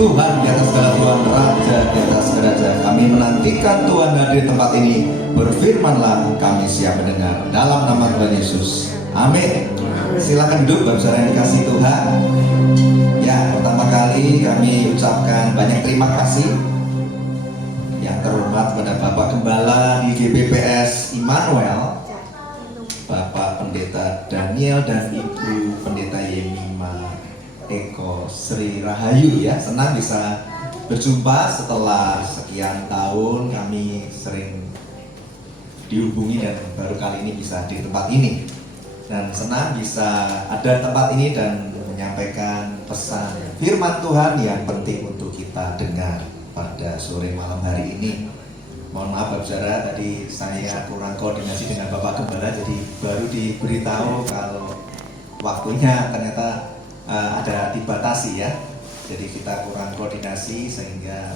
Tuhan di atas segala Tuhan, Raja di atas raja. Kami menantikan Tuhan hadir di tempat ini. Berfirmanlah, kami siap mendengar. Dalam nama Tuhan Yesus, amin. Silakan duduk Bapak Saudara yang dikasih Tuhan. Ya, pertama kali kami ucapkan banyak terima kasih yang terhormat kepada Bapak Gembala di GBPS Immanuel, Bapak Pendeta Daniel dan Ibu Pendeta Yemima Eko Sri Rahayu. Ya, senang bisa berjumpa setelah sekian tahun. Kami sering dihubungi dan baru kali ini bisa di tempat ini, dan senang bisa ada tempat ini dan menyampaikan pesan firman Tuhan yang penting untuk kita dengar pada sore malam hari ini. Mohon maaf Bapak Saudara, tadi saya kurang koordinasi dengan Bapak Gembala, jadi baru diberitahu kalau waktunya ternyata ada dibatasi ya. Jadi kita kurang koordinasi sehingga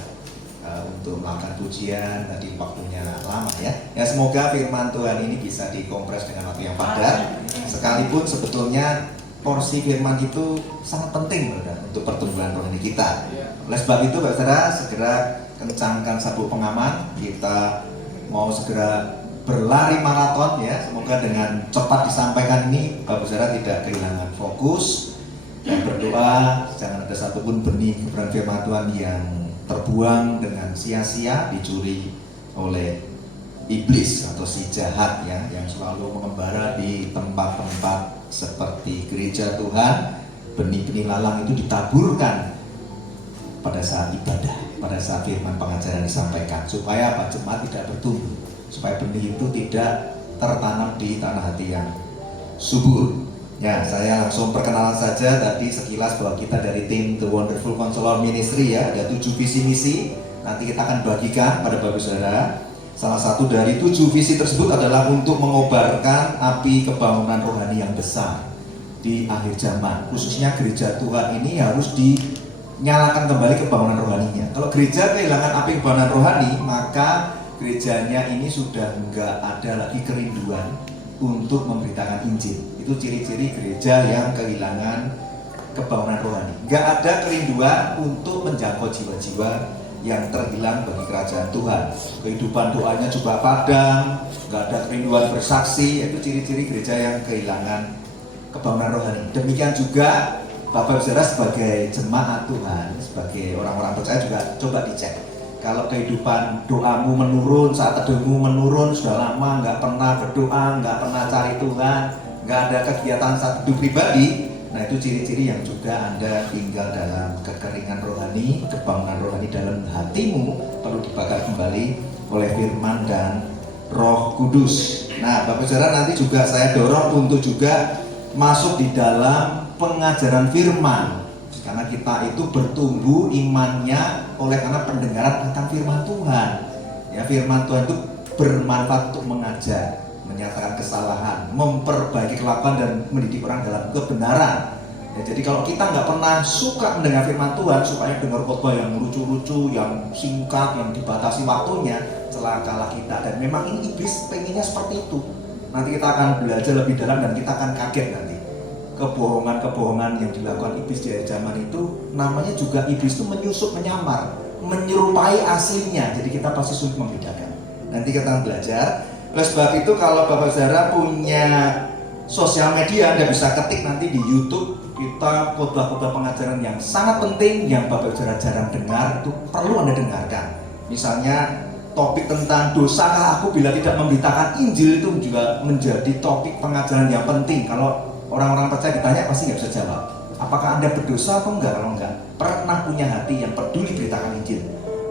untuk melakukan pujian tadi waktunya lama ya. Ya, semoga firman Tuhan ini bisa dikompres dengan waktu yang padat. Sekalipun sebetulnya porsi firman itu sangat penting untuk pertumbuhan rohani kita. Oleh sebab itu Bapak Saudara, segera kencangkan sabuk pengaman. Kita mau segera berlari maraton ya. Semoga dengan cepat disampaikan ini Bapak Saudara tidak kehilangan fokus dan berdoa. Jangan ada satupun benih kebenaran firman Tuhan yang terbuang dengan sia-sia, dicuri oleh iblis atau si jahat ya, yang selalu mengembara di tempat-tempat seperti gereja Tuhan. Benih-benih lalang itu ditaburkan pada saat ibadah, pada saat firman pengajaran disampaikan, supaya apa? Jemaat tidak bertumbuh, supaya benih itu tidak tertanam di tanah hati yang subur. Ya, saya langsung perkenalan saja tadi sekilas bahwa kita dari tim The Wonderful Counselor Ministry ya, ada 7 visi misi. Nanti kita akan bagikan pada Bapak Saudara. Salah satu dari 7 visi tersebut adalah untuk mengobarkan api kebangunan rohani yang besar di akhir zaman. Khususnya gereja Tuhan ini harus dinyalakan kembali kebangunan rohaninya. Kalau gereja kehilangan api kebangunan rohani, maka gerejanya ini sudah enggak ada lagi kerinduan untuk memberitakan Injil. Itu ciri-ciri gereja yang kehilangan kebangunan rohani. Enggak ada kerinduan untuk menjangkau jiwa-jiwa yang terhilang bagi kerajaan Tuhan. Kehidupan doanya juga padam, enggak ada kerinduan bersaksi. Itu ciri-ciri gereja yang kehilangan kebangunan rohani. Demikian juga Bapak Saudara sebagai jemaat Tuhan, sebagai orang-orang percaya juga coba dicek. Kalau kehidupan doamu menurun, saat teduhmu menurun, sudah lama nggak pernah berdoa, nggak pernah cari Tuhan, nggak ada kegiatan saat teduh pribadi, nah itu ciri-ciri yang juga Anda tinggal dalam kekeringan rohani. Kebangunan rohani dalam hatimu perlu dibakar kembali oleh firman dan Roh Kudus. Nah Bapak Saudara, nanti juga saya dorong untuk juga masuk di dalam pengajaran firman, karena kita itu bertumbuh imannya oleh karena pendengaran tentang firman Tuhan. Ya, firman Tuhan itu bermanfaat untuk mengajar, menyatakan kesalahan, memperbaiki kelakuan dan mendidik orang dalam kebenaran. Ya, jadi kalau kita nggak pernah suka mendengar firman Tuhan, supaya dengar khotbah yang lucu-lucu, yang singkat, yang dibatasi waktunya, celakalah kita. Dan memang ini iblis pengennya seperti itu. Nanti kita akan belajar lebih dalam dan kita akan kaget nanti. Kebohongan-kebohongan yang dilakukan iblis di akhir zaman itu, namanya juga iblis itu menyusup, menyamar, menyerupai aslinya. Jadi kita pasti sulit membedakan. Nanti kita akan belajar. Oleh sebab itu, kalau Bapak Saudara punya sosial media, Anda bisa ketik nanti di YouTube. Kita khotbah-khotbah pengajaran yang sangat penting yang Bapak Saudara jarang dengar, itu perlu Anda dengarkan. Misalnya topik tentang dosakah aku bila tidak memberitakan Injil, itu juga menjadi topik pengajaran yang penting. Kalau orang-orang percaya ditanya pasti nggak bisa jawab. Apakah Anda berdosa atau enggak? Kalau enggak, pernah punya hati yang peduli beritakan Injil.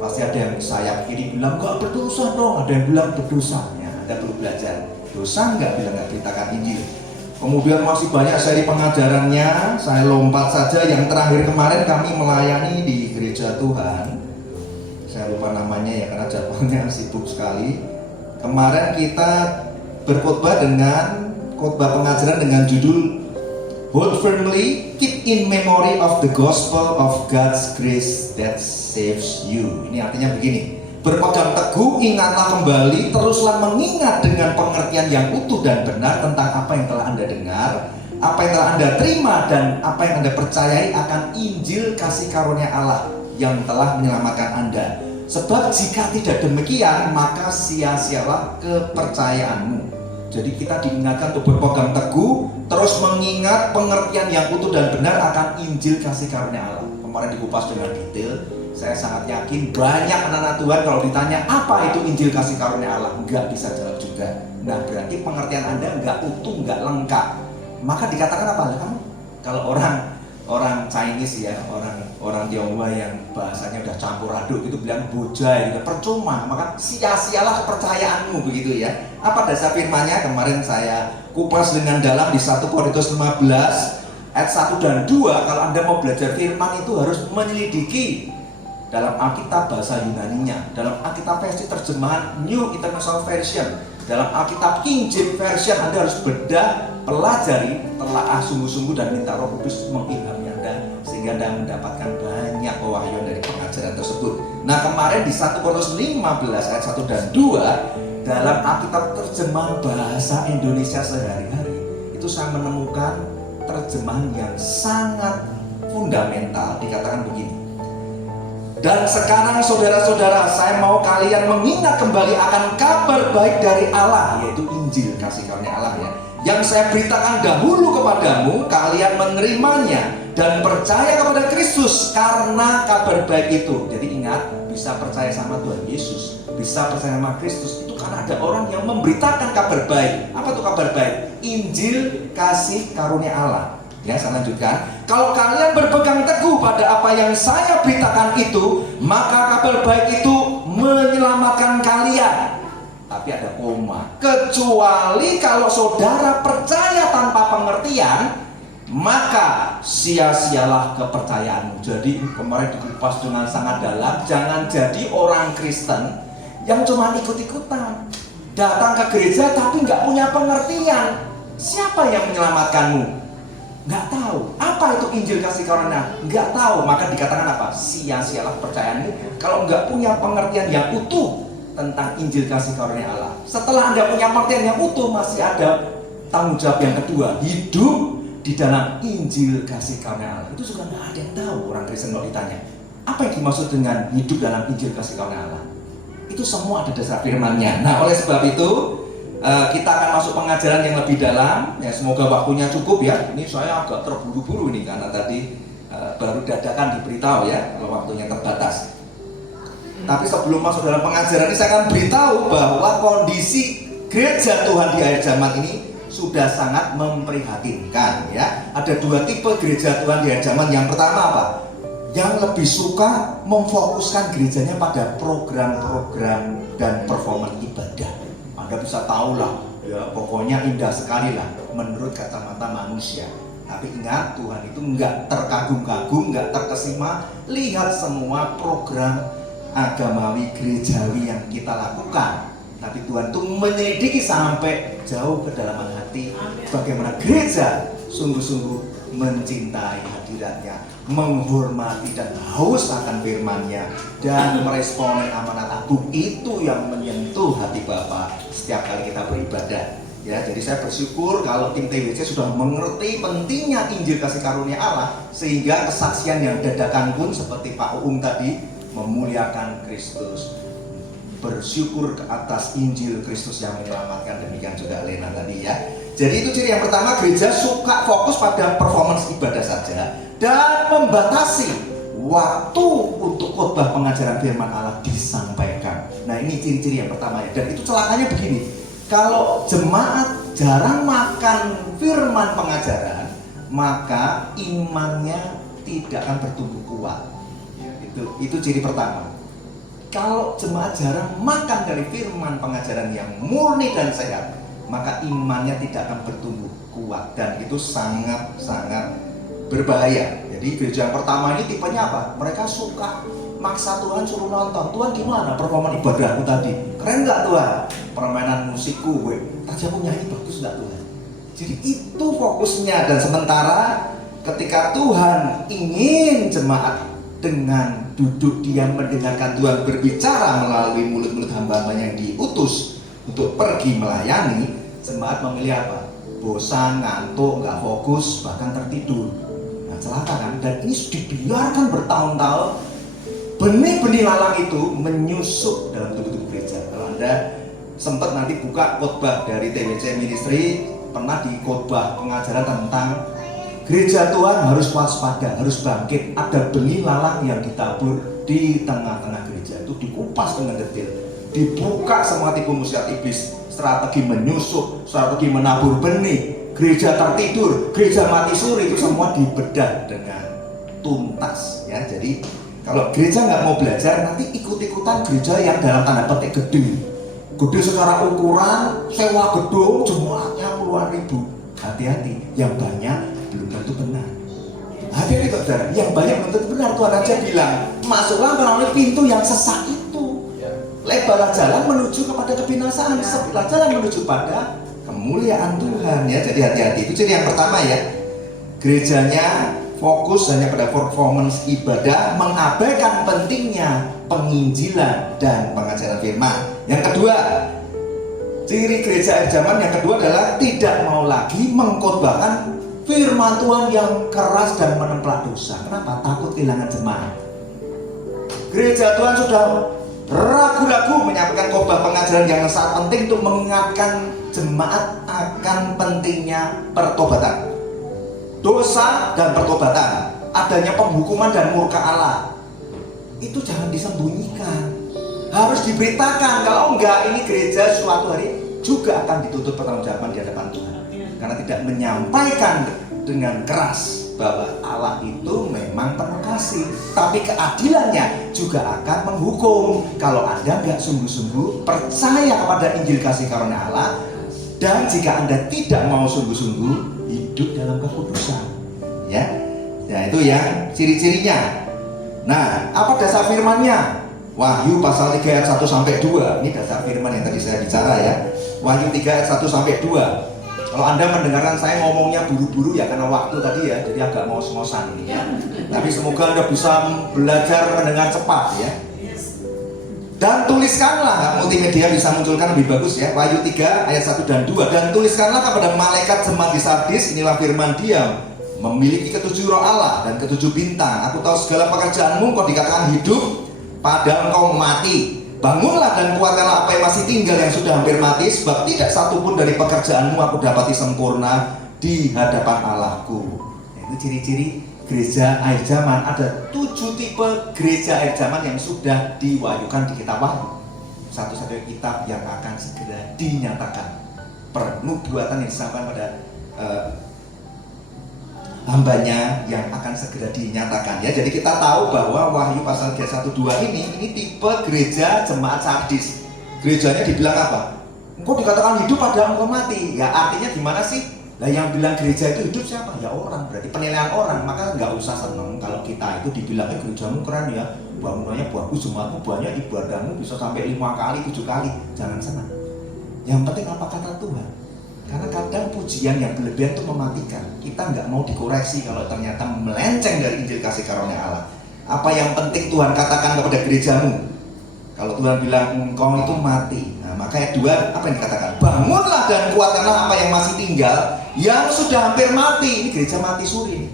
Pasti ada yang sayap kiri bilang enggak berdosa dong, ada yang bilang berdosa. Ya, Anda perlu belajar. Dosa enggak bila enggak beritakan Injil. Kemudian masih banyak seri pengajarannya. Saya lompat saja. Yang terakhir kemarin kami melayani di gereja Tuhan. Saya lupa namanya ya karena jadwalnya sibuk sekali. Kemarin kita berkhotbah dengan khotbah pengajaran dengan judul Hold Firmly, Keep in Memory of the Gospel of God's Grace that Saves You. Ini artinya begini: berpegang teguh, ingatlah kembali, teruslah mengingat dengan pengertian yang utuh dan benar tentang apa yang telah Anda dengar, apa yang telah Anda terima, dan apa yang Anda percayai akan Injil kasih karunia Allah yang telah menyelamatkan Anda. Sebab jika tidak demikian, maka sia-sialah kepercayaanmu. Jadi kita diingatkan untuk berpegang teguh, terus mengingat pengertian yang utuh dan benar akan Injil kasih karunia Allah. Kemarin dikupas dengan detail. Saya sangat yakin banyak anak-anak Tuhan kalau ditanya apa itu Injil kasih karunia Allah, nggak bisa jawab juga. Nah, berarti pengertian Anda nggak utuh, nggak lengkap. Maka dikatakan apa? Kamu kalau orang Chinese ya, orang Tionghoa yang bahasanya udah campur aduk itu bilang bojai gitu, percuma, maka sia-sialah kepercayaanmu begitu ya. Apa dasar firman-Nya? Kemarin saya kupas dengan dalam di 1 Korintus 15 ayat 1 dan 2. Kalau Anda mau belajar firman itu harus menyelidiki dalam Alkitab bahasa Yunaninya, dalam Alkitab versi terjemahan New International Version, dalam Alkitab King James Version. Anda harus bedah, pelajari, telaah sungguh-sungguh dan minta Roh Kudus mengilhami Anda sehingga Anda mendapatkan banyak pewahyuan dari pengajaran tersebut. Nah, kemarin di 1 Korintus 15 ayat 1 dan 2 dalam Alkitab terjemahan bahasa Indonesia sehari-hari itu saya menemukan terjemahan yang sangat fundamental. Dikatakan begini: dan sekarang saudara-saudara, saya mau kalian mengingat kembali akan kabar baik dari Allah, yaitu Injil kasih karunia Allah ya, yang saya beritakan dahulu kepadamu. Kalian menerimanya dan percaya kepada Kristus karena kabar baik itu. Jadi ingat, bisa percaya sama Tuhan Yesus, bisa percaya sama Kristus itu karena ada orang yang memberitakan kabar baik. Apa tuh kabar baik? Injil kasih karunia Allah. Ya, saya lanjutkan. Kalau kalian berpegang teguh pada apa yang saya beritakan itu, maka kabar baik itu menyelamatkan kalian. Tapi ada koma. Kecuali kalau saudara percaya tanpa pengertian, maka sia-sialah kepercayaanmu. Jadi kemarin dikupas dengan sangat dalam. Jangan jadi orang Kristen yang cuma ikut-ikutan, datang ke gereja tapi nggak punya pengertian. Siapa yang menyelamatkanmu? Nggak tahu. Apa itu Injil kasih karunia? Nggak tahu. Maka dikatakan apa? Sia-sialah percayaanmu kalau nggak punya pengertian yang utuh tentang Injil kasih karunia Allah. Setelah Anda punya pengertian yang utuh, masih ada tanggung jawab yang kedua, hidup di dalam Injil kasih karunia Allah. Itu juga nggak ada yang tahu orang Kristen kalau ditanya apa yang dimaksud dengan hidup dalam Injil kasih karunia Allah. Itu semua ada dasar firman-Nya. Nah, oleh sebab itu kita akan masuk pengajaran yang lebih dalam ya, semoga waktunya cukup ya. Ini saya agak terburu-buru nih karena tadi baru dadakan diberitahu ya kalau waktunya terbatas. Tapi sebelum masuk dalam pengajaran ini, saya akan beritahu bahwa kondisi gereja Tuhan di akhir zaman ini sudah sangat memprihatinkan ya. Ada dua tipe gereja Tuhan di akhir zaman. Yang pertama apa? Yang lebih suka memfokuskan gerejanya pada program-program dan performa ibadah. Anda bisa tahu lah, ya pokoknya indah sekali lah menurut kacamata manusia. Tapi ingat, Tuhan itu nggak terkagum-kagum, nggak terkesima lihat semua program agamawi gerejawi yang kita lakukan. Tapi Tuhan itu menyelidiki sampai jauh kedalaman hati bagaimana gereja sungguh-sungguh mencintai hadiratnya, menghormati dan haus akan firman-Nya, dan meresponi amanat agung itu yang menyentuh hati Bapa setiap kali kita beribadah. Ya, jadi saya bersyukur kalau tim TWC sudah mengerti pentingnya Injil kasih karunia Allah, sehingga kesaksian yang dadakan pun seperti Pak Uung tadi memuliakan Kristus, bersyukur ke atas Injil Kristus yang menyelamatkan. Demikian juga Lena tadi ya. Jadi itu ciri yang pertama, gereja suka fokus pada performance ibadah saja dan membatasi waktu untuk khotbah pengajaran firman Allah disampaikan. Nah, ini ciri-ciri yang pertama ya. Dan itu celakanya begini, kalau jemaat jarang makan firman pengajaran, maka imannya tidak akan bertumbuh kuat. Itu ciri pertama. Kalau jemaat jarang makan dari firman pengajaran yang murni dan sehat, maka imannya tidak akan bertumbuh kuat, dan itu sangat-sangat berbahaya. Jadi gereja yang pertama ini tipenya apa? Mereka suka maksa Tuhan suruh nonton. Tuhan gimana performa ibadahku tadi? Keren nggak Tuhan? Permainan musikku, tadi aku nyanyi bagus nggak Tuhan? Jadi itu fokusnya. Dan sementara ketika Tuhan ingin jemaat dengan duduk diam mendengarkan Tuhan berbicara melalui mulut-mulut hamba-hambanya yang diutus untuk pergi melayani, jemaat memilih apa? Bosan, ngantuk, nggak fokus, bahkan tertidur. Nah, celaka kan? Dan ini dibiarkan bertahun-tahun, benih-benih lalang itu menyusup dalam tubuh gereja. Kalau Anda sempat nanti buka khotbah dari TWC Ministry, pernah di khotbah pengajaran tentang gereja Tuhan harus waspada, harus bangkit. Ada benih lalang yang ditabur di tengah-tengah gereja, itu dikupas dengan detail, dibuka semua tipu muslihat iblis, strategi menyusup, strategi menabur benih, gereja tertidur, gereja mati suri, itu semua dibedah dengan tuntas ya. Jadi kalau gereja nggak mau belajar, nanti ikut-ikutan gereja yang dalam tanda petik gede secara ukuran, sewa gedung, jumlahnya puluhan ribu. Hati-hati, yang banyak belum tentu benar. Hati-hati saudara, yang banyak belum tentu benar. Tuhan aja bilang, masuklah melalui pintu yang sesak itu. Lebarlah jalan menuju kepada kebinasaan, sempitlah jalan menuju pada kemuliaan Tuhan ya. Jadi hati-hati. Itu ciri yang pertama ya. Gerejanya fokus hanya pada performance ibadah, mengabaikan pentingnya penginjilan dan pengajaran firman. Yang kedua, ciri gereja akhir zaman yang kedua adalah tidak mau lagi mengkhotbahkan firman Tuhan yang keras dan menemplak dosa. Kenapa? Takut kehilangan jemaat. Gereja Tuhan sudah ragu-ragu menyampaikan khotbah pengajaran yang sangat penting untuk mengingatkan jemaat akan pentingnya pertobatan, dosa dan pertobatan, adanya penghukuman dan murka Allah. Itu jangan disembunyikan, harus diberitakan. Kalau enggak, ini gereja suatu hari juga akan dituntut pertanggungjawaban di hadapan Tuhan karena tidak menyampaikan dengan keras bahwa Allah itu memang penuh kasih, tapi keadilannya juga akan menghukum kalau Anda enggak sungguh-sungguh percaya kepada Injil kasih karunia Allah, dan jika Anda tidak mau sungguh-sungguh hidup dalam kekudusan ya. Ya, itu yang ciri-cirinya. Nah, apa dasar firmannya? Wahyu pasal 3 ayat 1 sampai 2. Ini dasar firman yang tadi saya bicara ya. Wahyu 3 ayat 1 sampai 2. Kalau Anda mendengarkan saya ngomongnya buru-buru ya karena waktu tadi ya, jadi agak ngos-ngosan ini ya. Tapi semoga Anda bisa belajar mendengar cepat ya. Dan tuliskanlah, multimedia bisa munculkan lebih bagus ya. Wahyu 3 ayat 1 dan 2. Dan tuliskanlah kepada malaikat jemaat di Sardis, inilah firman Dia, memiliki ketujuh roh Allah dan ketujuh bintang. Aku tahu segala pekerjaanmu, kau dikatakan hidup, padahal engkau mati. Bangunlah dan kuatkanlah apa yang masih tinggal yang sudah hampir mati, sebab tidak satu pun dari pekerjaanmu aku dapati sempurna di hadapan Allahku. Itu ciri-ciri gereja akhir zaman. Ada 7 tipe gereja akhir zaman yang sudah diwahyukan di kitab Wahyu. Satu-satunya kitab yang akan segera dinyatakan, pernubuatan yang disampaikan pada hambanya yang akan segera dinyatakan ya. Jadi kita tahu bahwa Wahyu pasal 1-2 ini tipe gereja jemaat Sardis. Gerejanya dibilang apa? Engkau dikatakan hidup padahal engkau mati. Ya artinya gimana sih? Nah, yang bilang gereja itu hidup siapa? Ya orang, berarti penilaian orang. Maka nggak usah seneng kalau kita itu dibilangnya gerejamu keren ya, bangunannya bagus, jemaatmu banyak, ibadahmu bisa sampai 5 kali, 7 kali. Jangan senang. Yang penting apa kata Tuhan. Karena kadang pujian yang berlebihan itu mematikan. Kita nggak mau dikoreksi kalau ternyata melenceng dari Injil kasih karunia Allah. Apa yang penting Tuhan katakan kepada gerejamu. Kalau Tuhan bilang engkau itu mati, nah maka ayat 2 apa yang dikatakan? Bangunlah dan kuatkanlah apa yang masih tinggal, yang sudah hampir mati. Ini gereja mati suri.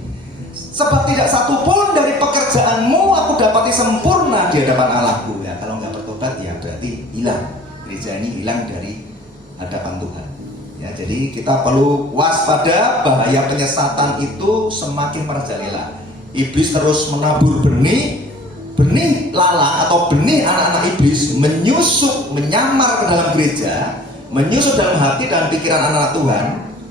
Sebab tidak satu pun dari pekerjaanmu aku dapati sempurna di hadapan Allahku. Ya, kalau nggak bertobat ya berarti hilang. Gereja ini hilang dari hadapan Tuhan. Ya, jadi kita perlu waspada, bahaya penyesatan itu semakin merajalela. Iblis terus menabur benih lalang atau benih anak-anak iblis, menyusup, menyamar ke dalam gereja, menyusup dalam hati dan pikiran anak Tuhan,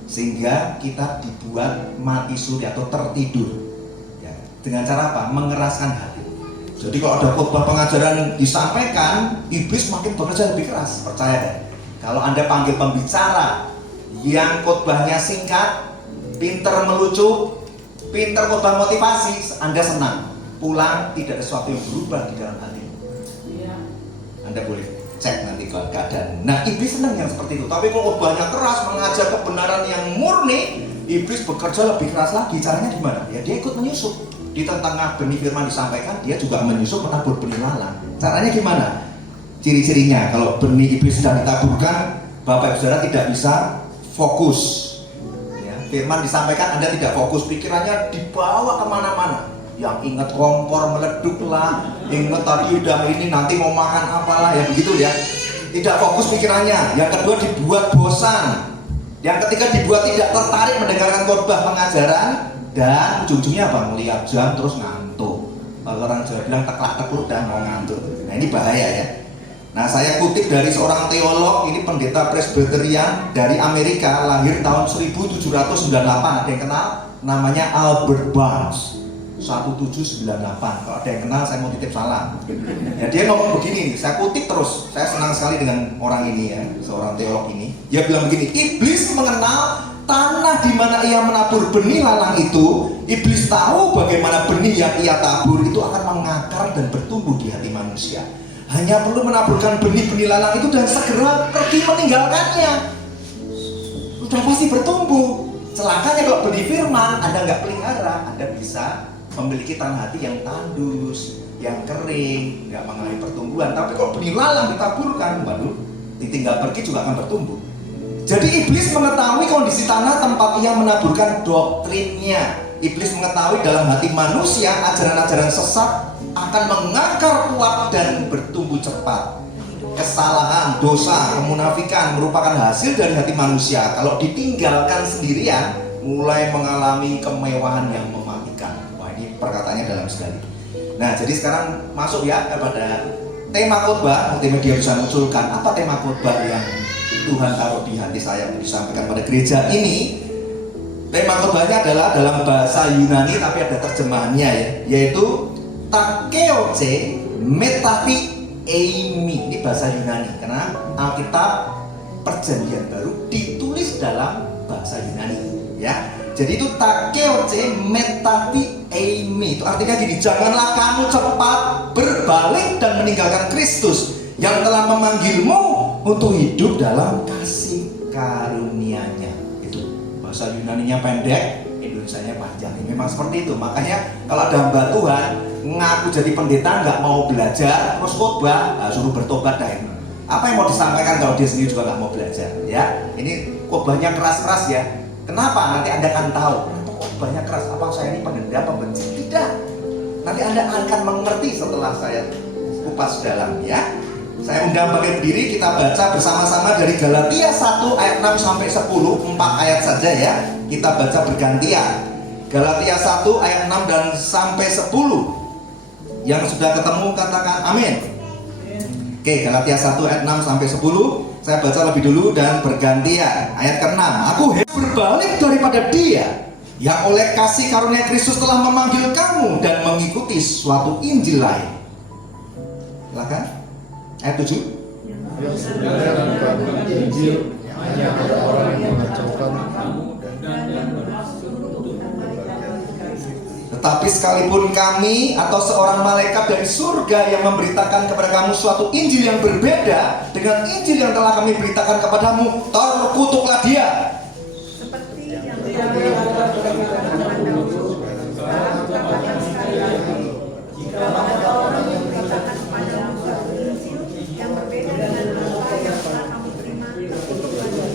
sehingga kita dibuat mati suri atau tertidur. Ya, dengan cara apa? Mengeraskan hati. Jadi kalau ada khotbah pengajaran disampaikan, iblis makin bekerja lebih keras. Percaya deh. Kalau Anda panggil pembicara yang khotbahnya singkat, pinter melucu, pinter khotbah motivasi, Anda senang. Pulang tidak ada sesuatu yang berubah di dalam hati. Anda boleh cek nanti keadaan. Nah, iblis senang yang seperti itu. Tapi kalau khotbahnya keras, mengajar kebenaran yang murni, iblis bekerja lebih keras lagi. Caranya gimana? Ya dia ikut menyusup. Di tengah benih firman disampaikan, dia juga menyusup menabur benih lalang. Caranya gimana? Ciri-cirinya, kalau benih iblis sedang ditaburkan, Bapak Ibu Saudara tidak bisa fokus. Ya, firman disampaikan, Anda tidak fokus, pikirannya dibawa kemana-mana. yang inget kompor meleduk lah, inget tadi udah ini nanti mau makan apalah ya begitu ya. Tidak fokus pikirannya. Yang kedua dibuat bosan. Yang ketiga dibuat tidak tertarik mendengarkan khotbah pengajaran, dan ujung-ujungnya apa? Melihat jam terus ngantuk. Kalau orang Jawa bilang teklak-tekluk dan mau ngantuk. Nah ini bahaya ya. Nah saya kutip dari seorang teolog, ini pendeta Presbyterian dari Amerika, lahir tahun 1798. Ada yang kenal? Namanya Albert Barnes. 1798. Kalau ada yang kenal saya mau titip salam. Ya dia ngomong begini nih, saya kutip terus. Saya senang sekali dengan orang ini ya, seorang teolog ini. Dia bilang begini, iblis mengenal tanah di mana ia menabur benih lalang itu. Iblis tahu bagaimana benih yang ia tabur itu akan mengakar dan bertumbuh di hati manusia. Hanya perlu menaburkan benih-benih lalang itu dan segera pergi meninggalkannya. Sudah pasti bertumbuh. Celakanya kalau benih firman Anda nggak pelihara, Anda bisa memiliki tanah hati yang tandus, yang kering, nggak mengalami pertumbuhan. Tapi kalau benih lalang ditaburkan, waduh, ditinggal pergi juga akan bertumbuh. Jadi iblis mengetahui kondisi tanah tempat ia menaburkan doktrinnya. Iblis mengetahui dalam hati manusia ajaran-ajaran sesat akan mengakar kuat dan bertumbuh cepat. Kesalahan, dosa, kemunafikan merupakan hasil dari hati manusia. Kalau ditinggalkan sendirian, mulai mengalami kemewahan yang mematikan. Wah ini perkataannya dalam sekali. Nah jadi sekarang masuk ya kepada tema khotbah. Multimedia bisa munculkan apa tema khotbah yang Tuhan taruh di hati saya untuk disampaikan pada gereja ini. Tema khotbahnya adalah dalam bahasa Yunani tapi ada terjemahannya ya, yaitu Takeoche Metati Eimi. Ini bahasa Yunani karena Alkitab Perjanjian Baru ditulis dalam bahasa Yunani ya. Jadi itu Takeoche Metati Eimi. Itu artinya gini, janganlah kamu cepat berbalik dan meninggalkan Kristus yang telah memanggilmu untuk hidup dalam kasih karunia-Nya. Itu bahasa Yunaninya pendek, Indonesianya panjang. Memang seperti itu. Makanya kalau ada hamba Tuhan ngaku jadi pendeta nggak mau belajar terus khotbah, suruh bertobat dah. Apa yang mau disampaikan kalau dia sendiri juga nggak mau belajar ya? Ini khotbahnya keras-keras ya. Kenapa? Nanti Anda akan tahu kenapa khotbahnya keras. Apa saya ini pendendam, pembenci? Tidak. Nanti Anda akan mengerti setelah saya kupas dalam ya. Saya undang bagi berdiri, kita baca bersama-sama dari Galatia 1 ayat 6 sampai 10, 4 ayat saja ya. Kita baca bergantian. Galatia 1 ayat 6 dan sampai 10. Yang sudah ketemu katakan amin. Oke, Galatia 1 ayat 6 sampai 10. Saya baca lebih dulu dan bergantian. Ayat ke-6. Aku berbalik daripada dia yang oleh kasih karunia Kristus telah memanggil kamu dan mengikuti suatu Injil lain. Silakan. Ayat 7. Injil hanya ada orang yang mengacaukan kamu dan yang Tetapi sekalipun kami atau seorang malaikat dari surga yang memberitakan kepada kamu suatu Injil yang berbeda dengan Injil yang telah kami beritakan kepadamu, terkutuklah dia. Seperti yang dikatakan jika ada orang yang beritakan kepadamu suatu Injil yang berbeda dengan apa yang telah kamu terima, terkutuklah dia.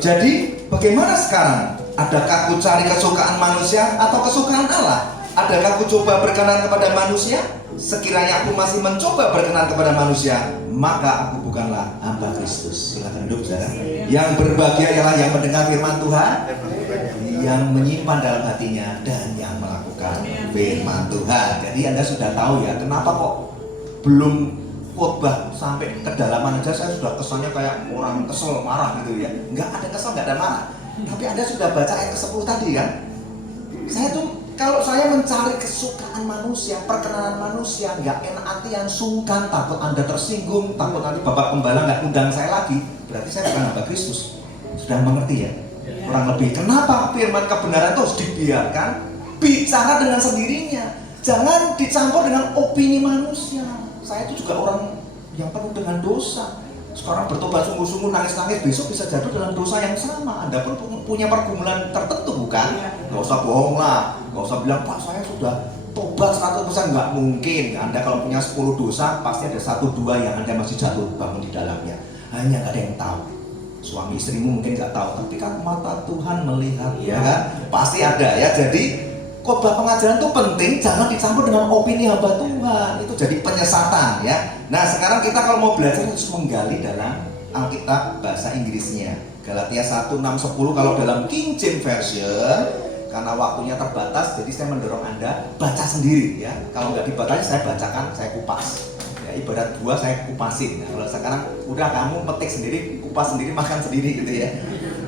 Jadi bagaimana sekarang? Adakah aku cari kesukaan manusia atau kesukaan Allah? Adakah aku coba berkenan kepada manusia? Sekiranya aku masih mencoba berkenan kepada manusia, maka aku bukanlah hamba Kristus. Silakan duduk saudara. Yang berbahagia ialah yang mendengar firman Tuhan, yang menyimpan dalam hatinya, dan yang melakukan firman Tuhan. Jadi Anda sudah tahu ya, kenapa kok belum khotbah sampai kedalaman aja saya sudah kesannya kayak orang kesel, marah gitu ya. Enggak ada kesel, enggak ada marah. Tapi Anda sudah baca ayat ke-10 tadi kan? Saya tuh kalau saya mencari kesukaan manusia, perkenanan manusia, nggak enak hatian, sungkan, takut Anda tersinggung, takut nanti Bapak Pembala nggak undang saya lagi, berarti saya bukan hamba Kristus. Sudah mengerti ya? Kurang lebih. Kenapa firman kebenaran itu harus dibiarkan bicara dengan sendirinya? Jangan dicampur dengan opini manusia. Saya itu juga orang yang penuh dengan dosa. Sekarang bertobat sungguh-sungguh, nangis-nangis, besok bisa jatuh dalam dosa yang sama. Anda pun punya pergumulan tertentu bukan? Gak usah bohong lah, gak usah bilang Pak saya sudah tobat 100%, nggak mungkin. Anda kalau punya 10 dosa pasti ada 1-2 yang Anda masih jatuh bangun di dalamnya. Hanya gak ada yang tahu. Suami istrimu mungkin gak tahu, tapi kan mata Tuhan melihat ya kan? Pasti ada ya. Jadi khotbah pengajaran itu penting, jangan dicampur dengan opini hamba Tuhan. Itu jadi penyesatan ya. Nah sekarang kita kalau mau belajar harus menggali dalam Alkitab bahasa Inggrisnya. Galatia 1, 6, 10 kalau dalam King James Version, karena waktunya terbatas, jadi saya mendorong Anda baca sendiri ya. Kalau nggak dibacain saya bacakan, saya kupas. Ya, ibarat buah saya kupasin. Nah, kalau sekarang udah kamu petik sendiri, kupas sendiri, makan sendiri gitu ya.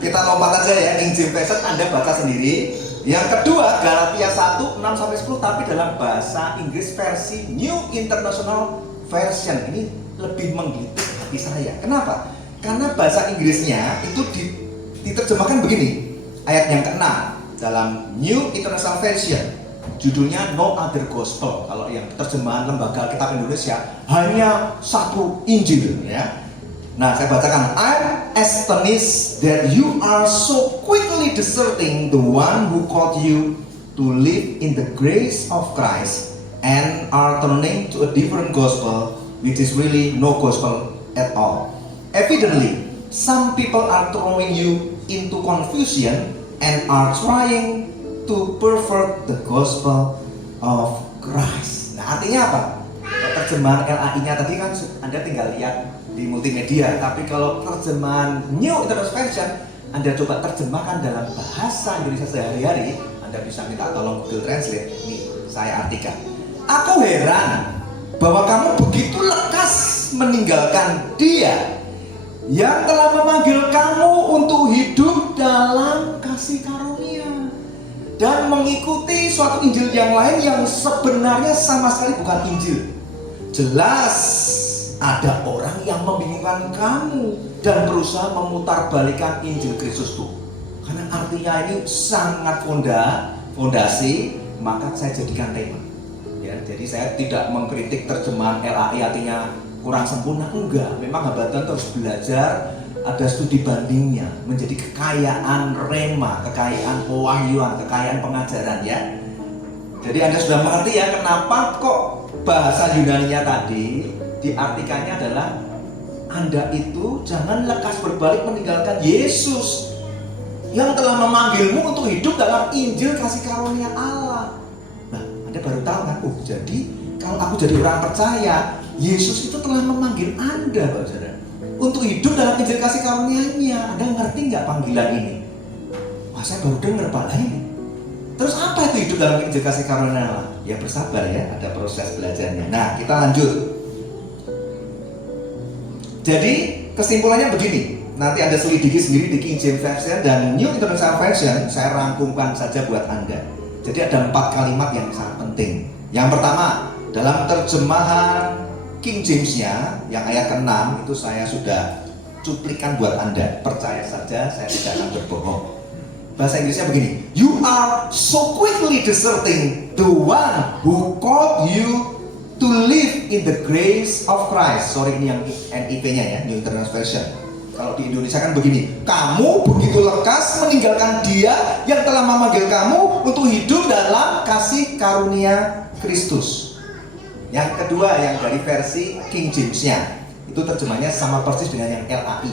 Kita lompat aja ya, King James Version Anda baca sendiri. Yang kedua Galatia 1, 6-10 tapi dalam bahasa Inggris versi New International Version. Ini lebih menggelitik hati saya. Kenapa? Karena bahasa Inggrisnya itu diterjemahkan begini. Ayat yang ke-6 dalam New International Version, judulnya No Other Gospel. Kalau yang terjemahan Lembaga Alkitab Indonesia hanya satu Injil ya. Nah, saya bacakan. I'm astonished that you are so quickly deserting the one who called you to live in the grace of Christ and are turning to a different gospel, which is really no gospel at all. Evidently, some people are throwing you into confusion and are trying to pervert the gospel of Christ. Nah, artinya apa? Terjemahan LAI-nya tadi kan Anda tinggal lihat di multimedia, tapi kalau terjemahan New International Version Anda coba terjemahkan dalam bahasa Indonesia sehari-hari, Anda bisa minta tolong Google Translate. Nih, saya artikan. Aku heran bahwa kamu begitu lekas meninggalkan Dia yang telah memanggil kamu untuk hidup dalam kasih karunia dan mengikuti suatu Injil yang lain yang sebenarnya sama sekali bukan Injil. Jelas ada orang yang membingungkan kamu dan berusaha memutarbalikkan Injil Kristus itu. Karena artinya ini sangat fondasi, maka saya jadikan tema. Ya, jadi saya tidak mengkritik terjemahan LAI artinya kurang sempurna, enggak. Memang hamba Tuhan harus belajar, ada studi bandingnya, menjadi kekayaan rema, kekayaan pewahyuan, kekayaan pengajaran ya. Jadi Anda sudah mengerti ya kenapa kok bahasa Yunani-nya tadi diartikannya adalah Anda itu jangan lekas berbalik meninggalkan Yesus yang telah memanggilmu untuk hidup dalam Injil kasih karunia Allah. Nah, Anda baru tahu kan? Jadi kalau aku jadi orang percaya, Yesus itu telah memanggil Anda, Bapak Saudara, untuk hidup dalam Injil kasih karunia-Nya. Anda ngerti nggak panggilan ini? Wah, saya baru dengar Pak ini. Terus apa itu hidup dalam Injil kasih karunia Allah? Ya bersabar ya, ada proses belajarnya. Nah, kita lanjut. Jadi kesimpulannya begini. Nanti Anda selidiki sendiri di King James Version dan New International Version. Saya rangkumkan saja buat Anda. Jadi ada 4 kalimat yang sangat penting. Yang pertama, dalam terjemahan King James-nya yang ayat ke-6 itu saya sudah cuplikan buat Anda. Percaya saja, saya tidak akan berbohong. Bahasa Inggrisnya begini. You are so quickly deserting the one who called you to live in the grace of Christ. Sorry, ini yang NIV-nya ya, New International Version. Kalau di Indonesia kan begini. Kamu begitu lekas meninggalkan Dia yang telah memanggil kamu untuk hidup dalam kasih karunia Kristus. Yang kedua yang dari versi King James-nya, itu terjemahnya sama persis dengan yang LAI.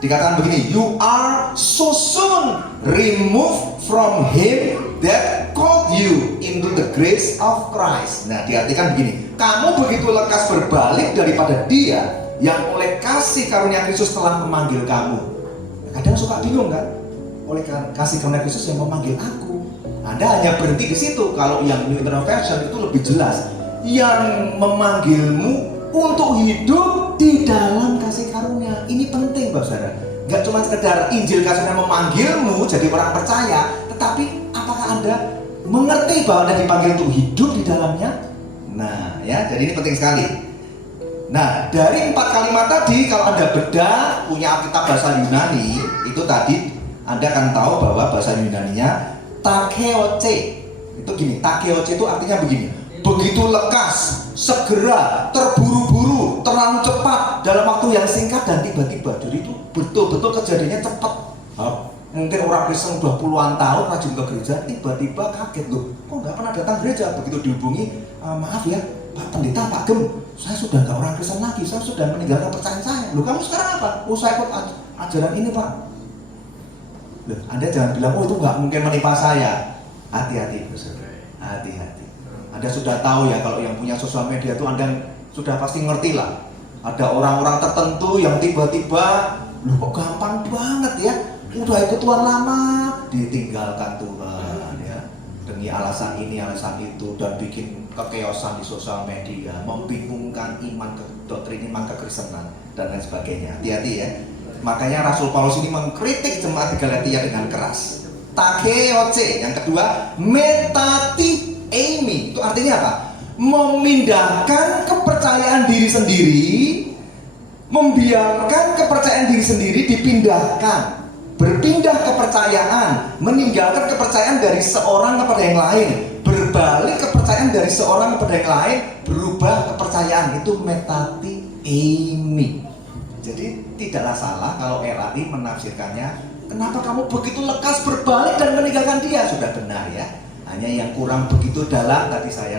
Dikatakan begini, you are so soon removed from Him that called you into the grace of Christ. Nah, diartikan begini, kamu begitu lekas berbalik daripada Dia yang oleh kasih karunia Kristus telah memanggil kamu. Kadang suka bingung kan? Oleh kasih karunia Kristus yang memanggil aku. Anda hanya berhenti di situ. Kalau yang New International Version itu lebih jelas, yang memanggilmu untuk hidup di dalam kasih karunia. Ini penting, Bapak Saudara. Gak cuma sekedar Injil kasihnya memanggilmu jadi orang percaya, tetapi apakah Anda mengerti bahwa Anda dipanggil untuk hidup di dalamnya? Nah, ya, jadi ini penting sekali. Nah, dari 4 kalimat tadi, kalau Anda bedah punya Alkitab bahasa Yunani, itu tadi Anda akan tahu bahwa bahasa Yunaninya takeoche. Itu gini, takeoche itu artinya begini. Begitu lekas, segera, terburu-buru, terlalu cepat dalam waktu yang singkat dan tiba-tiba. Jadi itu betul-betul kejadiannya cepat. Mungkin orang Kristen udah puluhan tahun rajin ke gereja, tiba-tiba kaget loh, kok nggak pernah datang gereja. Begitu dihubungi, maaf ya Pak Pendeta, Pak Gem, saya sudah nggak orang Kristen lagi, saya sudah meninggalkan percayaan saya. Loh, kamu sekarang apa? Oh, saya ikut ajaran ini Pak. Loh, Anda jangan bilang, oh itu nggak mungkin menimpa saya. Hati-hati, saudara. Hati-hati. Anda sudah tahu ya, kalau yang punya sosial media itu Anda sudah pasti ngerti lah. Ada orang-orang tertentu yang tiba-tiba, loh kok gampang banget ya, udah ikut Tuhan lama, ditinggalkan Tuhan ya, demi alasan ini, alasan itu, dan bikin kekeosan di sosial media, membingungkan doktrin iman kekristenan dan lain sebagainya. Hati-hati ya. Makanya Rasul Paulus ini mengkritik jemaat di Galatia dengan keras. Takeoce, yang kedua metati eimi, itu artinya apa? Memindahkan kepercayaan diri sendiri, membiarkan kepercayaan diri sendiri dipindahkan, berpindah kepercayaan, meninggalkan kepercayaan dari seorang kepada yang lain, berbalik kepercayaan dari seorang kepada yang lain, berubah kepercayaan, itu metati eimi. Jadi tidaklah salah kalau RAI menafsirkannya, kenapa kamu begitu lekas berbalik dan meninggalkan dia? Sudah benar ya. Hanya yang kurang begitu dalam tadi saya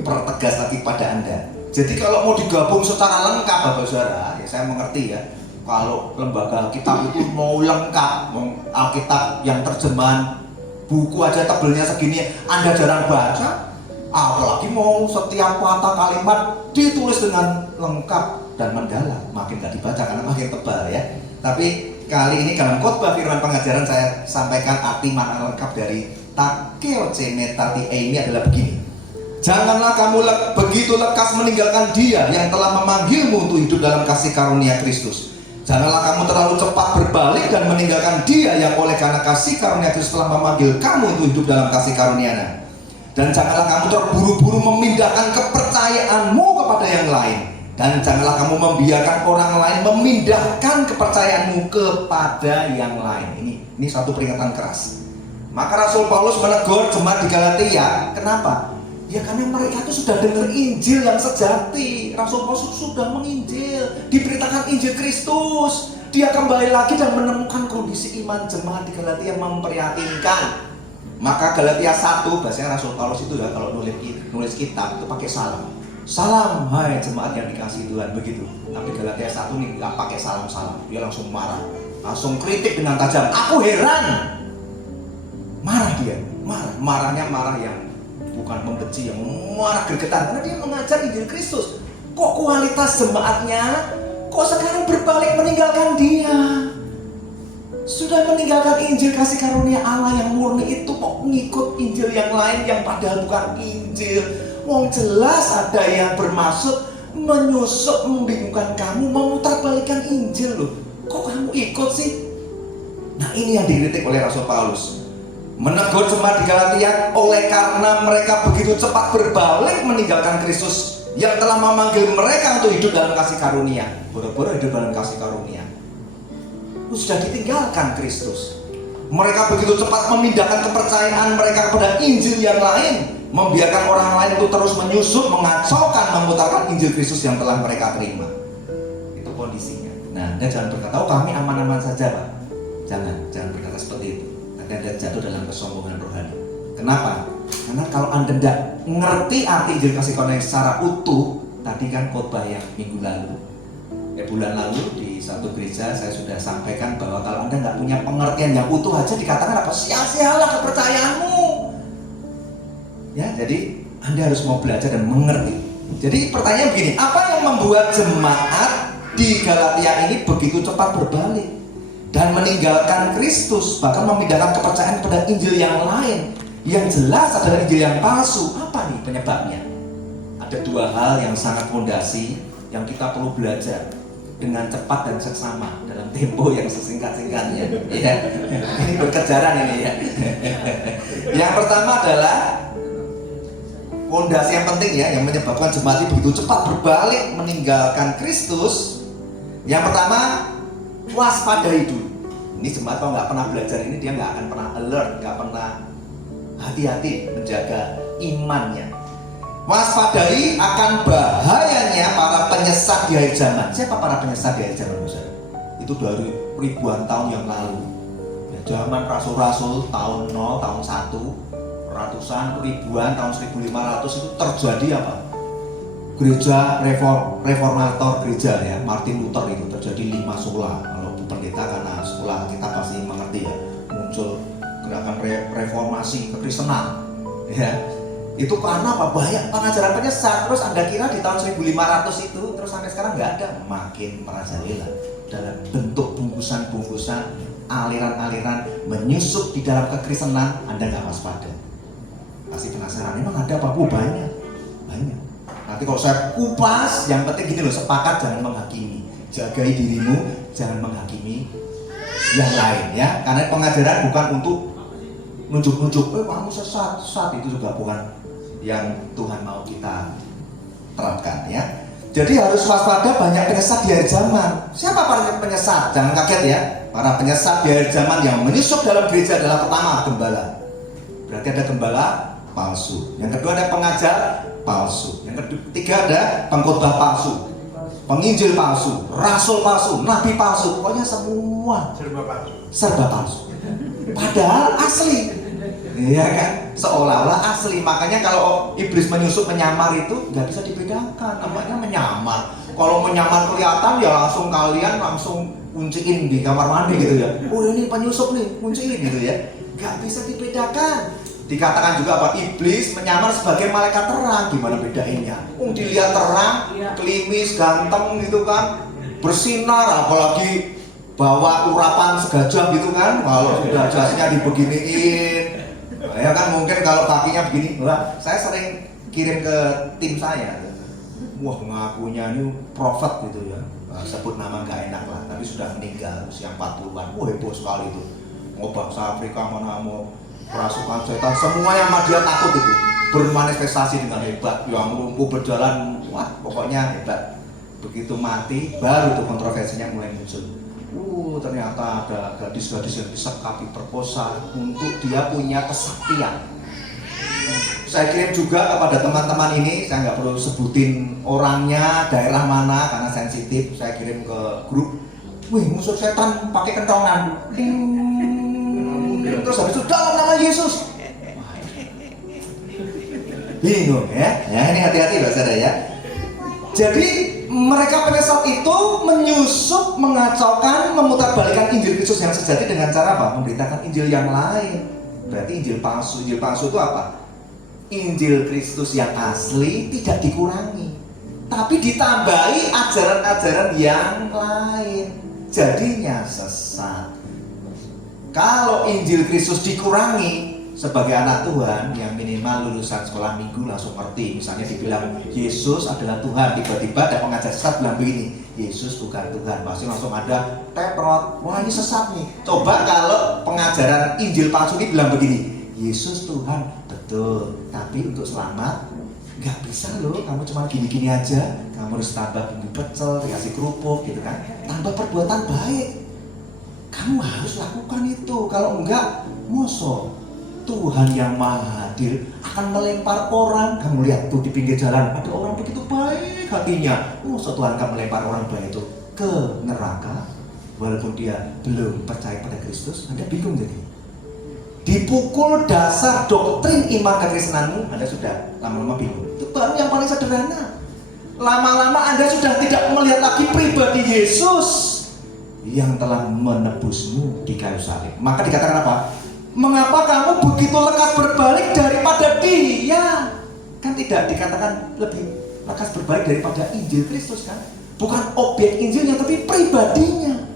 pertegas lagi pada Anda. Jadi kalau mau digabung secara lengkap Bapak Saudara, ya saya mengerti ya. Kalau lembaga Alkitab itu mau lengkap, Alkitab yang terjemahan buku aja tebelnya segini, Anda jarang baca, apalagi mau setiap kata kalimat ditulis dengan lengkap dan mendalam, makin gak dibaca karena makin tebal ya. Tapi kali ini dalam khotbah firman pengajaran saya sampaikan arti makna lengkap dari takeoce metati eimi adalah begini. Janganlah kamu begitu lekas meninggalkan dia yang telah memanggilmu untuk hidup dalam kasih karunia Kristus. Janganlah kamu terlalu cepat berbalik dan meninggalkan dia yang oleh karena kasih karunia Kristus telah memanggil kamu untuk hidup dalam kasih karunia-Nya. Dan janganlah kamu terburu-buru memindahkan kepercayaanmu kepada yang lain. Dan janganlah kamu membiarkan orang lain memindahkan kepercayaanmu kepada yang lain. Ini satu peringatan keras. Maka Rasul Paulus menegur jemaat di Galatia. Kenapa? Ya karena mereka itu sudah dengar Injil yang sejati. Rasul Paulus sudah menginjil, diberitakan Injil Kristus. Dia kembali lagi dan menemukan kondisi iman jemaat di Galatia yang memprihatinkan. Maka Galatia 1, bahasanya Rasul Paulus itu ya, kalau nulis kitab itu pakai salam. Salam, hai jemaat yang dikasihi Tuhan, begitu. Tapi Galatia 1 nih nggak pakai salam-salam. Dia langsung marah, langsung kritik dengan tajam. Aku heran. Marah dia, marahnya marah yang bukan membenci, yang marah gregetan karena dia mengajar Injil Kristus. Kok kualitas jemaatnya kok sekarang berbalik meninggalkan dia? Sudah meninggalkan Injil kasih karunia Allah yang murni itu, kok ngikut Injil yang lain yang padahal bukan Injil. Wong jelas ada yang bermaksud menyusup, membingungkan kamu, memutarbalikkan Injil loh. Kok kamu ikut sih? Nah ini yang dikritik oleh Rasul Paulus. Menegur jemaat di Galatia oleh karena mereka begitu cepat berbalik meninggalkan Kristus yang telah memanggil mereka untuk hidup dalam kasih karunia. Boro-boro hidup dalam kasih karunia, sudah ditinggalkan Kristus. Mereka begitu cepat memindahkan kepercayaan mereka kepada Injil yang lain, membiarkan orang lain itu terus menyusup, mengacaukan, memutarkan Injil Kristus yang telah mereka terima. Itu kondisinya. Nah, Anda jangan berkata, oh kami aman-aman saja Pak. Jangan berkata seperti itu. Anda jatuh dalam kesombongan rohani. Kenapa? Karena kalau Anda tidak mengerti arti Injil kasih karunia secara utuh, tadi kan khotbah yang minggu lalu, bulan lalu di satu gereja saya sudah sampaikan bahwa kalau Anda nggak punya pengertian yang utuh aja dikatakan apa? Sia-sialah kepercayaanmu. Ya, jadi Anda harus mau belajar dan mengerti. Jadi pertanyaan begini, apa yang membuat jemaat di Galatia ini begitu cepat berbalik dan meninggalkan Kristus, bahkan memindahkan kepercayaan kepada Injil yang lain yang jelas adalah Injil yang palsu? Apa nih penyebabnya? Ada dua hal yang sangat fondasi yang kita perlu belajar dengan cepat dan seksama dalam tempo yang sesingkat-singkatnya. Ya, ini berkejaran ini ya. Yang pertama adalah fondasi yang penting ya, yang menyebabkan jemaat ini begitu cepat berbalik meninggalkan Kristus. Yang pertama, waspadai dulu. Ini jemaat kalau nggak pernah belajar ini, dia nggak akan pernah alert, nggak pernah hati-hati menjaga imannya. Waspadai akan bahayanya para penyesat di akhir zaman. Siapa para penyesat di akhir zaman? Itu dari ribuan tahun yang lalu. Ya, zaman rasul-rasul tahun 0, tahun 1, ratusan, ribuan, tahun 1500 itu terjadi apa? Gereja reformator gereja ya, Martin Luther itu terjadi 5 sola. Kalau pendeta karena sekolah kita pasti mengerti ya, muncul gerakan reformasi kekristenan, ya. Itu karena apa? Banyak pengajaran penyesat. Terus Anda kira di tahun 1500 itu terus sampai sekarang nggak ada? Makin merajalela dalam bentuk bungkusan-bungkusan, aliran-aliran menyusup di dalam kekristenan. Anda nggak waspada, pasti penasaran. Memang ada apa? Banyak. Nanti kalau saya kupas, yang penting gini loh, sepakat jangan menghakimi, jagai dirimu, jangan menghakimi yang lain, ya. Karena pengajaran bukan untuk nunjuk-nunjuk, kamu sesat, itu juga bukan yang Tuhan mau kita terapkan, ya. Jadi harus waspada, banyak penyesat di akhir zaman. Siapa para penyesat? Jangan kaget ya. Para penyesat di akhir zaman yang menyusup dalam gereja adalah pertama, gembala. Berarti ada gembala palsu. Yang kedua ada pengajar palsu. Yang ketiga ada pengkhotbah palsu, penginjil palsu, rasul palsu, nabi palsu. Pokoknya semua serba palsu. Padahal asli, ya kan? Seolah-olah asli. Makanya kalau iblis menyusup menyamar itu nggak bisa dibedakan. Namanya menyamar. Kalau menyamar kelihatan ya langsung kunciin di kamar mandi gitu ya. Oh ini penyusup nih, kunciin gitu ya. Nggak bisa dibedakan. Dikatakan juga apa? Iblis menyamar sebagai malaikat terang. Gimana bedainnya? Dilihat terang, klimis, ganteng gitu kan, bersinar, apalagi bawa urapan segajah gitu kan. Kalau sudah jasnya dibeginiin, ya kan, mungkin kalau kakinya begini. Saya sering kirim ke tim saya, wah ngakunya ini prophet gitu ya, sebut nama gak enak lah, tapi sudah meninggal usia 40-an. Wah heboh sekali itu, mau bangsa Afrika mana mau kerasukan setan, semua yang dia takut itu bermanifestasi dengan hebat, yang lumpuh berjalan, wah pokoknya hebat. Begitu mati baru tuh kontroversinya mulai muncul. Ternyata ada gadis-gadis yang disekap, diperkosa untuk dia punya kesaktian. Saya kirim juga kepada teman-teman ini, saya nggak perlu sebutin orangnya, daerah mana karena sensitif. Saya kirim ke grup, wih musuh setan pakai kentongan. Terus habis itu dalam nama Yesus. Bingung ya? Ya ini hati-hati Mbak Sarah ya. Jadi mereka penyesat itu menyusup, mengacaukan, memutarbalikkan Injil Kristus yang sejati dengan cara apa? Memberitakan Injil yang lain. Berarti Injil palsu. Injil palsu itu apa? Injil Kristus yang asli tidak dikurangi, tapi ditambahi ajaran-ajaran yang lain. Jadinya sesat. Kalau Injil Kristus dikurangi, sebagai anak Tuhan yang minimal lulusan sekolah minggu langsung ngerti. Misalnya dibilang Yesus adalah Tuhan, tiba-tiba ada pengajar sesat bilang begini, Yesus bukan Tuhan, pasti langsung ada teprot, wah ini sesat nih. Coba kalau pengajaran Injil palsu ini bilang begini, Yesus Tuhan, betul, tapi untuk selamat nggak bisa loh, kamu cuma gini-gini aja, kamu harus tambah bumbu pecel, dikasih kerupuk gitu kan, tambah perbuatan baik, kamu harus lakukan itu. Kalau enggak, musuh Tuhan yang maha adil akan melempar orang. Kamu lihat tuh di pinggir jalan ada orang begitu baik hatinya, musuh Tuhan akan melempar orang baik itu ke neraka walaupun dia belum percaya pada Kristus. Anda bingung jadi dipukul dasar doktrin iman kekristenanmu, Anda sudah lama-lama bingung. Itu baru yang paling sederhana. Lama-lama Anda sudah tidak melihat lagi pribadi Yesus yang telah menebusmu di kayu salib. Maka dikatakan apa? Mengapa kamu begitu lekas berbalik daripada Dia? Kan tidak dikatakan lebih lekas berbalik daripada Injil Kristus kan? Bukan objek Injilnya tapi pribadinya.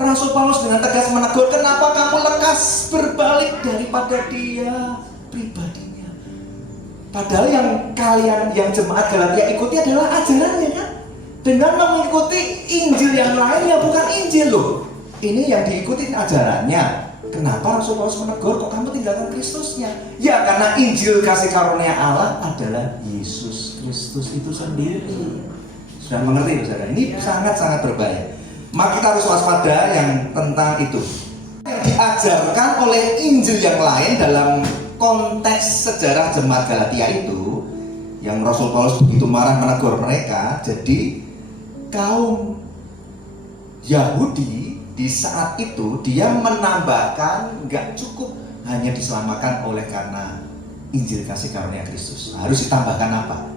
Rasul Paulus dengan tegas menegur, kenapa kamu lekas berbalik daripada Dia? Pribadinya. Padahal yang kalian, yang jemaat Galatia ikuti adalah ajarannya kan? Dengan mengikuti Injil yang lain yang bukan Injil loh. Ini yang diikuti ajarannya. Kenapa Rasul Paulus menegur, kok kamu tinggalkan Kristusnya? Ya karena Injil kasih karunia Allah adalah Yesus Kristus itu sendiri. Sudah mengerti saudara? Ini sangat-sangat berbahaya. Maka kita harus waspada yang tentang itu. Yang diajarkan oleh Injil yang lain dalam konteks sejarah jemaat Galatia itu, yang Rasul Paulus begitu marah menegur mereka. Jadi kaum Yahudi di saat itu dia menambahkan, nggak cukup hanya diselamatkan oleh karena Injil kasih karunia Kristus, harus ditambahkan apa?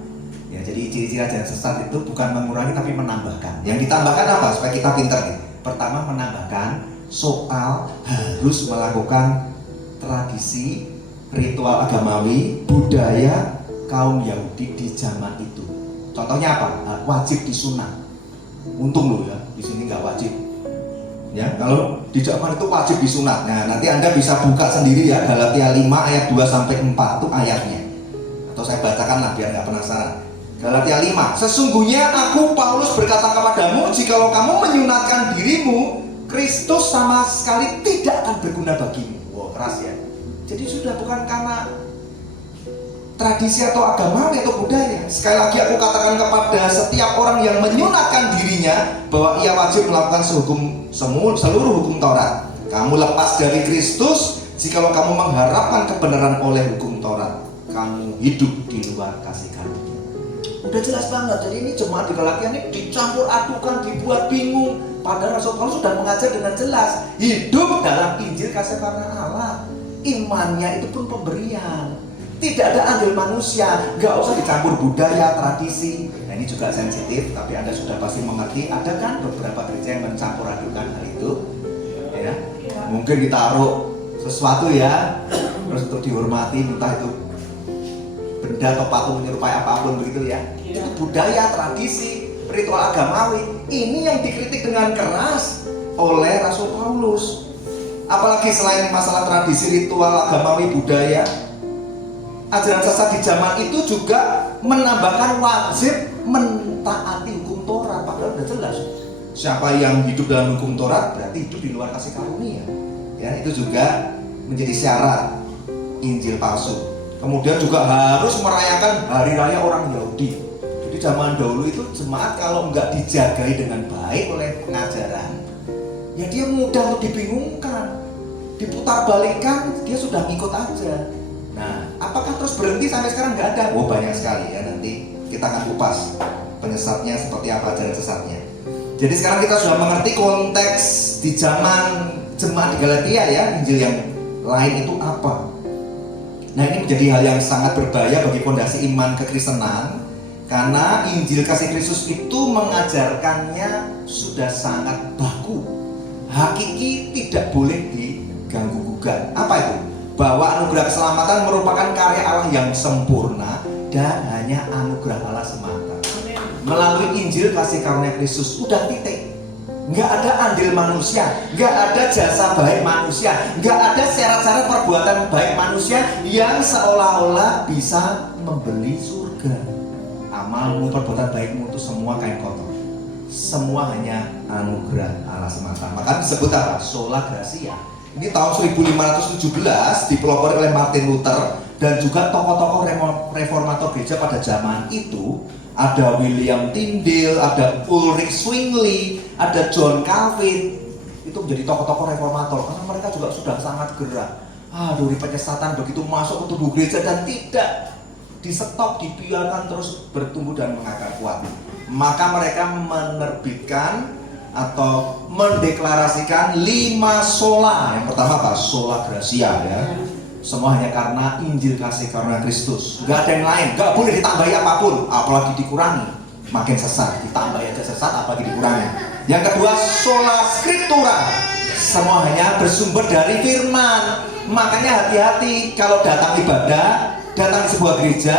Ya, jadi ciri-ciri ajaran sesat itu bukan mengurangi tapi menambahkan. Yang ditambahkan apa? Supaya kita pintar nih. Pertama menambahkan soal harus melakukan tradisi, ritual agamawi, budaya kaum Yahudi di zaman itu. Contohnya apa? Wajib disunat. Untung loh ya, di sini nggak wajib. Ya, kalau di zaman itu wajib disunat. Nah, nanti Anda bisa buka sendiri ya, Galatia 5 ayat 2 sampai 4 itu ayatnya. Atau saya bacakan lah biar nggak penasaran. Galatia 5. Sesungguhnya aku Paulus berkata kepadamu, jikalau kamu menyunatkan dirimu, Kristus sama sekali tidak akan berguna bagimu. Wow, keras ya. Jadi sudah bukan karena tradisi atau agamawi atau budaya. Sekali lagi aku katakan kepada setiap orang yang menyunatkan dirinya bahwa ia wajib melakukan seluruh hukum Taurat. Kamu lepas dari Kristus jikalau kamu mengharapkan kebenaran oleh hukum Taurat. Kamu hidup di luar kasih karunia. Udah jelas banget. Jadi ini jemaat di Galatia ini dicampur adukan, dibuat bingung. Padahal Rasul Paulus sudah mengajar dengan jelas. Hidup dalam Injil kasih karunia Allah. Imannya itu pun pemberian. Tidak ada andil manusia, nggak usah dicampur budaya, tradisi. Nah ini juga sensitif, tapi Anda sudah pasti mengerti. Ada kan beberapa gereja yang mencampur adukan hal itu, ya? Mungkin ditaruh sesuatu ya, terus untuk dihormati, entah itu benda atau patung menyerupai apapun begitu ya. Itu budaya, tradisi, ritual agamawi. Ini yang dikritik dengan keras oleh Rasul Paulus. Apalagi selain masalah tradisi, ritual agamawi, budaya, ajaran sesat di zaman itu juga menambahkan wajib mentaati hukum Taurat. Padahal sudah jelas siapa yang hidup dalam hukum Taurat berarti hidup di luar kasih karunia. Ya, itu juga menjadi syarat Injil palsu. Kemudian juga harus merayakan hari raya orang Yahudi. Jadi zaman dahulu itu jemaat kalau nggak dijagai dengan baik oleh pengajaran, ya dia mudah untuk dibingungkan, diputar balikan, dia sudah ngikut aja. Nah, apakah terus berhenti sampai sekarang nggak ada? Oh, banyak sekali ya, nanti kita akan kupas penyesatnya seperti apa, ajaran sesatnya. Jadi sekarang kita sudah mengerti konteks di zaman jemaat di Galatia ya, Injil yang lain itu apa. Nah, ini menjadi hal yang sangat berbahaya bagi fondasi iman kekristenan, karena Injil kasih Kristus itu mengajarkannya sudah sangat baku, hakiki, tidak boleh diganggu gugat. Apa itu? Bahwa anugerah keselamatan merupakan karya Allah yang sempurna dan hanya anugerah Allah semata. Melalui Injil kasih karunia Kristus, udah titik. Nggak ada andil manusia, nggak ada jasa baik manusia, nggak ada syarat-syarat perbuatan baik manusia yang seolah-olah bisa membeli surga. Amalmu, perbuatan baikmu itu semua kain kotor. Semua hanya anugerah Allah semata. Maka disebut apa? Sola Gratia. Ini tahun 1517 dipelopori oleh Martin Luther dan juga tokoh-tokoh reformator gereja pada zaman itu. Ada William Tyndale, ada Ulrich Zwingli, ada John Calvin. Itu menjadi tokoh-tokoh reformator karena mereka juga sudah sangat gerak. Aduh, penyesatan begitu masuk ke tubuh gereja dan tidak di-stop, dibiarkan terus bertumbuh dan mengakar kuat. Maka mereka menerbitkan atau mendeklarasikan 5 sola. Yang pertama apa? Sola Gratia ya. Semua hanya karena Injil kasih karunia Kristus. Gak ada yang lain, gak boleh ditambahi apapun, apalagi dikurangi. Makin sesat, ditambahi aja sesat, apalagi dikurangi. Yang kedua, sola scriptura. Semua hanya bersumber dari firman. Makanya hati-hati kalau datang ibadah, datang ke sebuah gereja,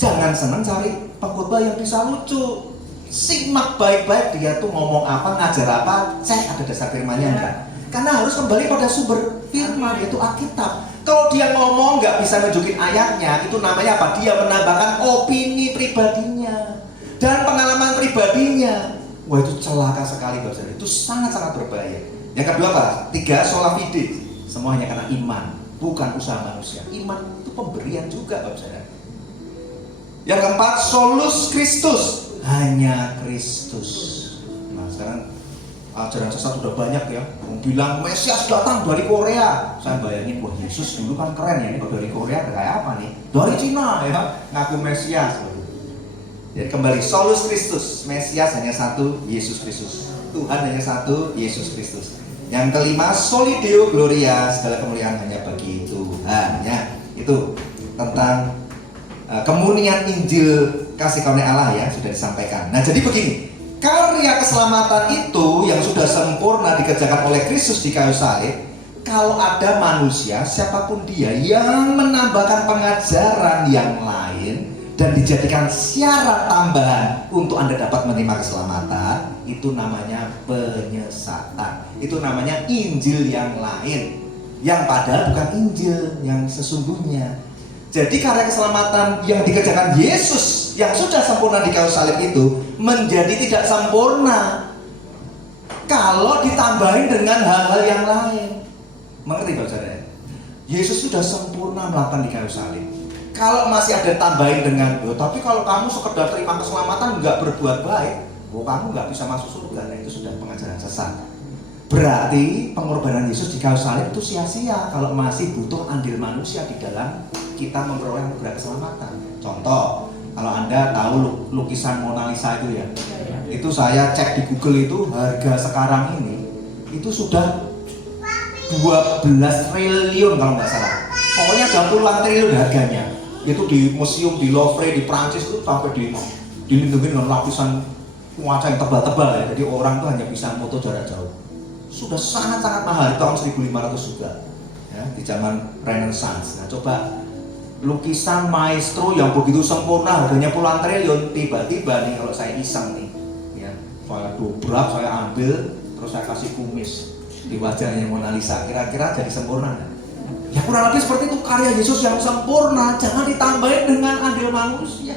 jangan senang cari pengkhotbah yang bisa lucu. Simak baik-baik dia tuh ngomong apa, ngajar apa, cek ada dasar firmannya enggak. Karena harus kembali pada sumber firman, yaitu Alkitab. Kalau dia ngomong nggak bisa nunjukin ayatnya, itu namanya apa? Dia menambahkan opini pribadinya dan pengalaman pribadinya. Wah, itu celaka sekali, Bapak. Itu sangat-sangat berbahaya. Yang kedua apa? 3, sola fide. Semua hanya karena iman, bukan usaha manusia. Iman itu pemberian juga, Bapak. Yang keempat, solus Kristus. Hanya Kristus. Nah, sekarang ajaran sesat sudah banyak ya. Bilang Mesias datang dari Korea. Saya bayangin, wah Yesus dulu kan keren ya. Ini kalau dari Korea kayak apa nih? Dari Cina ya, ngaku Mesias. Jadi kembali, solus Kristus. Mesias hanya satu, Yesus Kristus. Tuhan hanya satu, Yesus Kristus. Yang kelima, soli deo gloria. Segala kemuliaan hanya bagi Tuhan ya. Itu tentang kemurnian Injil kasih karunia Allah ya, sudah disampaikan. Nah, jadi begini, karya keselamatan itu yang sudah sempurna dikerjakan oleh Kristus di kayu salib, kalau ada manusia siapapun dia yang menambahkan pengajaran yang lain dan dijadikan syarat tambahan untuk Anda dapat menerima keselamatan, itu namanya penyesatan. Itu namanya Injil yang lain, yang padahal bukan Injil yang sesungguhnya. Jadi karya keselamatan yang dikerjakan Yesus yang sudah sempurna di kayu salib itu menjadi tidak sempurna kalau ditambahin dengan hal-hal yang lain. Mengerti Bapak Saudara? Yesus sudah sempurna melakukan di kayu salib. Kalau masih ada tambahin dengan, tapi kalau kamu sekedar terima keselamatan nggak berbuat baik, kamu nggak bisa masuk surga. Nah, itu sudah pengajaran sesat. Berarti pengorbanan Yesus di kayu salib itu sia-sia kalau masih butuh andil manusia di dalam kita memperoleh anugerah keselamatan. Contoh, kalau Anda tahu lukisan Mona Lisa itu ya, itu saya cek di Google itu harga sekarang ini itu sudah 12 triliun kalau nggak salah. Pokoknya ada puluhan triliun harganya. Itu di museum di Louvre di Prancis itu sampai dilindungi dengan lapisan kaca yang tebal-tebal ya. Jadi orang tuh hanya bisa foto jarak jauh. Sudah sangat-sangat mahal, tahun 1500 juga ya, di zaman Renaissance. Nah coba lukisan maestro yang begitu sempurna harganya puluhan triliun, tiba-tiba nih kalau saya iseng nih ya, saya dobrak, saya ambil, terus saya kasih kumis di wajahnya Mona Lisa, kira-kira jadi sempurna nggak? Ya kurang lebih seperti itu karya Yesus yang sempurna, jangan ditambahin dengan andil manusia.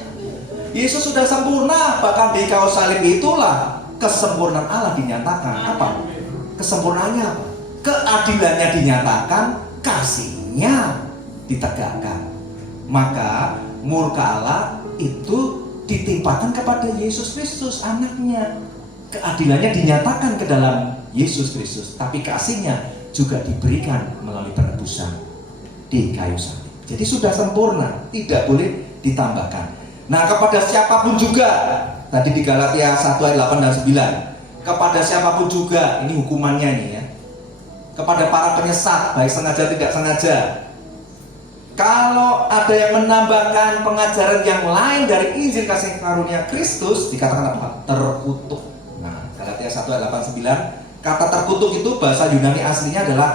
Yesus sudah sempurna, bahkan di kayu salib itulah kesempurnaan Allah dinyatakan. Apa? Kesempurnaannya apa? Keadilannya dinyatakan, kasihnya ditegakkan. Maka murka Allah itu ditimpakan kepada Yesus Kristus anaknya. Keadilannya dinyatakan ke dalam Yesus Kristus, tapi kasihnya juga diberikan melalui penebusan di kayu salib. Jadi sudah sempurna, tidak boleh ditambahkan. Nah kepada siapapun juga, tadi di Galatia 1 ayat 8 dan 9, kepada siapapun juga, ini hukumannya ini ya, kepada para penyesat, baik sengaja tidak sengaja, kalau ada yang menambahkan pengajaran yang lain dari Injil kasih karunia Kristus, dikatakan apa? Terkutuk. Nah Galatia 1 ayat 8 9, kata terkutuk itu bahasa Yunani aslinya adalah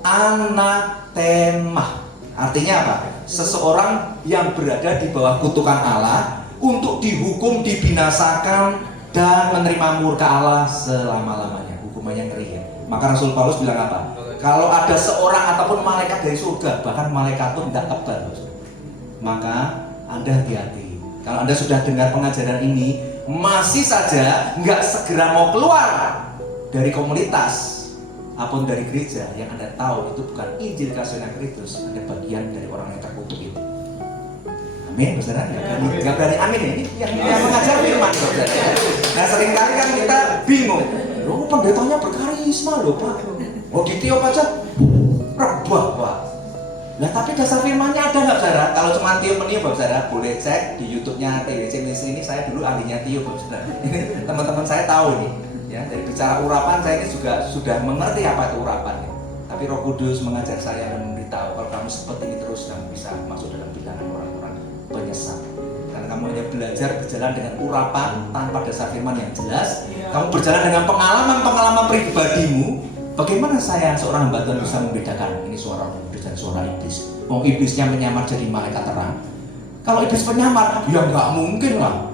anathema. Artinya apa? Seseorang yang berada di bawah kutukan Allah untuk dihukum, dibinasakan, dan menerima murka Allah selama-lamanya. Hukumannya ngeri ya. Maka Rasul Paulus bilang apa? Kalau ada seorang ataupun malaikat dari surga, bahkan malaikat pun tidak kebal, maka Anda hati-hati. Kalau Anda sudah dengar pengajaran ini, masih saja nggak segera mau keluar dari komunitas apapun dari gereja yang Anda tahu itu bukan Injil kasih Kristus, Anda bagian dari orang yang terkutuk itu. Amin, saudara. Nggak berani amin ini yang mengajar firman, saudara. Nah seringkali kan kita bingung, loh pendetanya berkarisma loh Pak, oh ditiup aja rebah Pak. Nah tapi dasar firmannya ada nggak saudara? Kalau cuma tiup meniup saudara, boleh cek di YouTube-nya TWC Ministry ini, saya dulu ahlinya tiup saudara. Ini teman-teman saya tahu nih. Ya, dari bicara urapan saya ini juga sudah mengerti apa itu urapan ya. Tapi Roh Kudus mengajar saya dan memberitahu kalau kamu seperti ini terus kamu bisa masuk dalam bilangan orang-orang penyesat. Karena kamu hanya belajar berjalan dengan urapan tanpa dasar firman yang jelas. Kamu berjalan dengan pengalaman-pengalaman pribadimu. Bagaimana saya seorang hamba Tuhan bisa membedakan ini suara Roh Kudus dan suara iblis? Wong iblisnya menyamar jadi malaikat terang. Kalau iblis penyamar, ya nggak mungkin lah.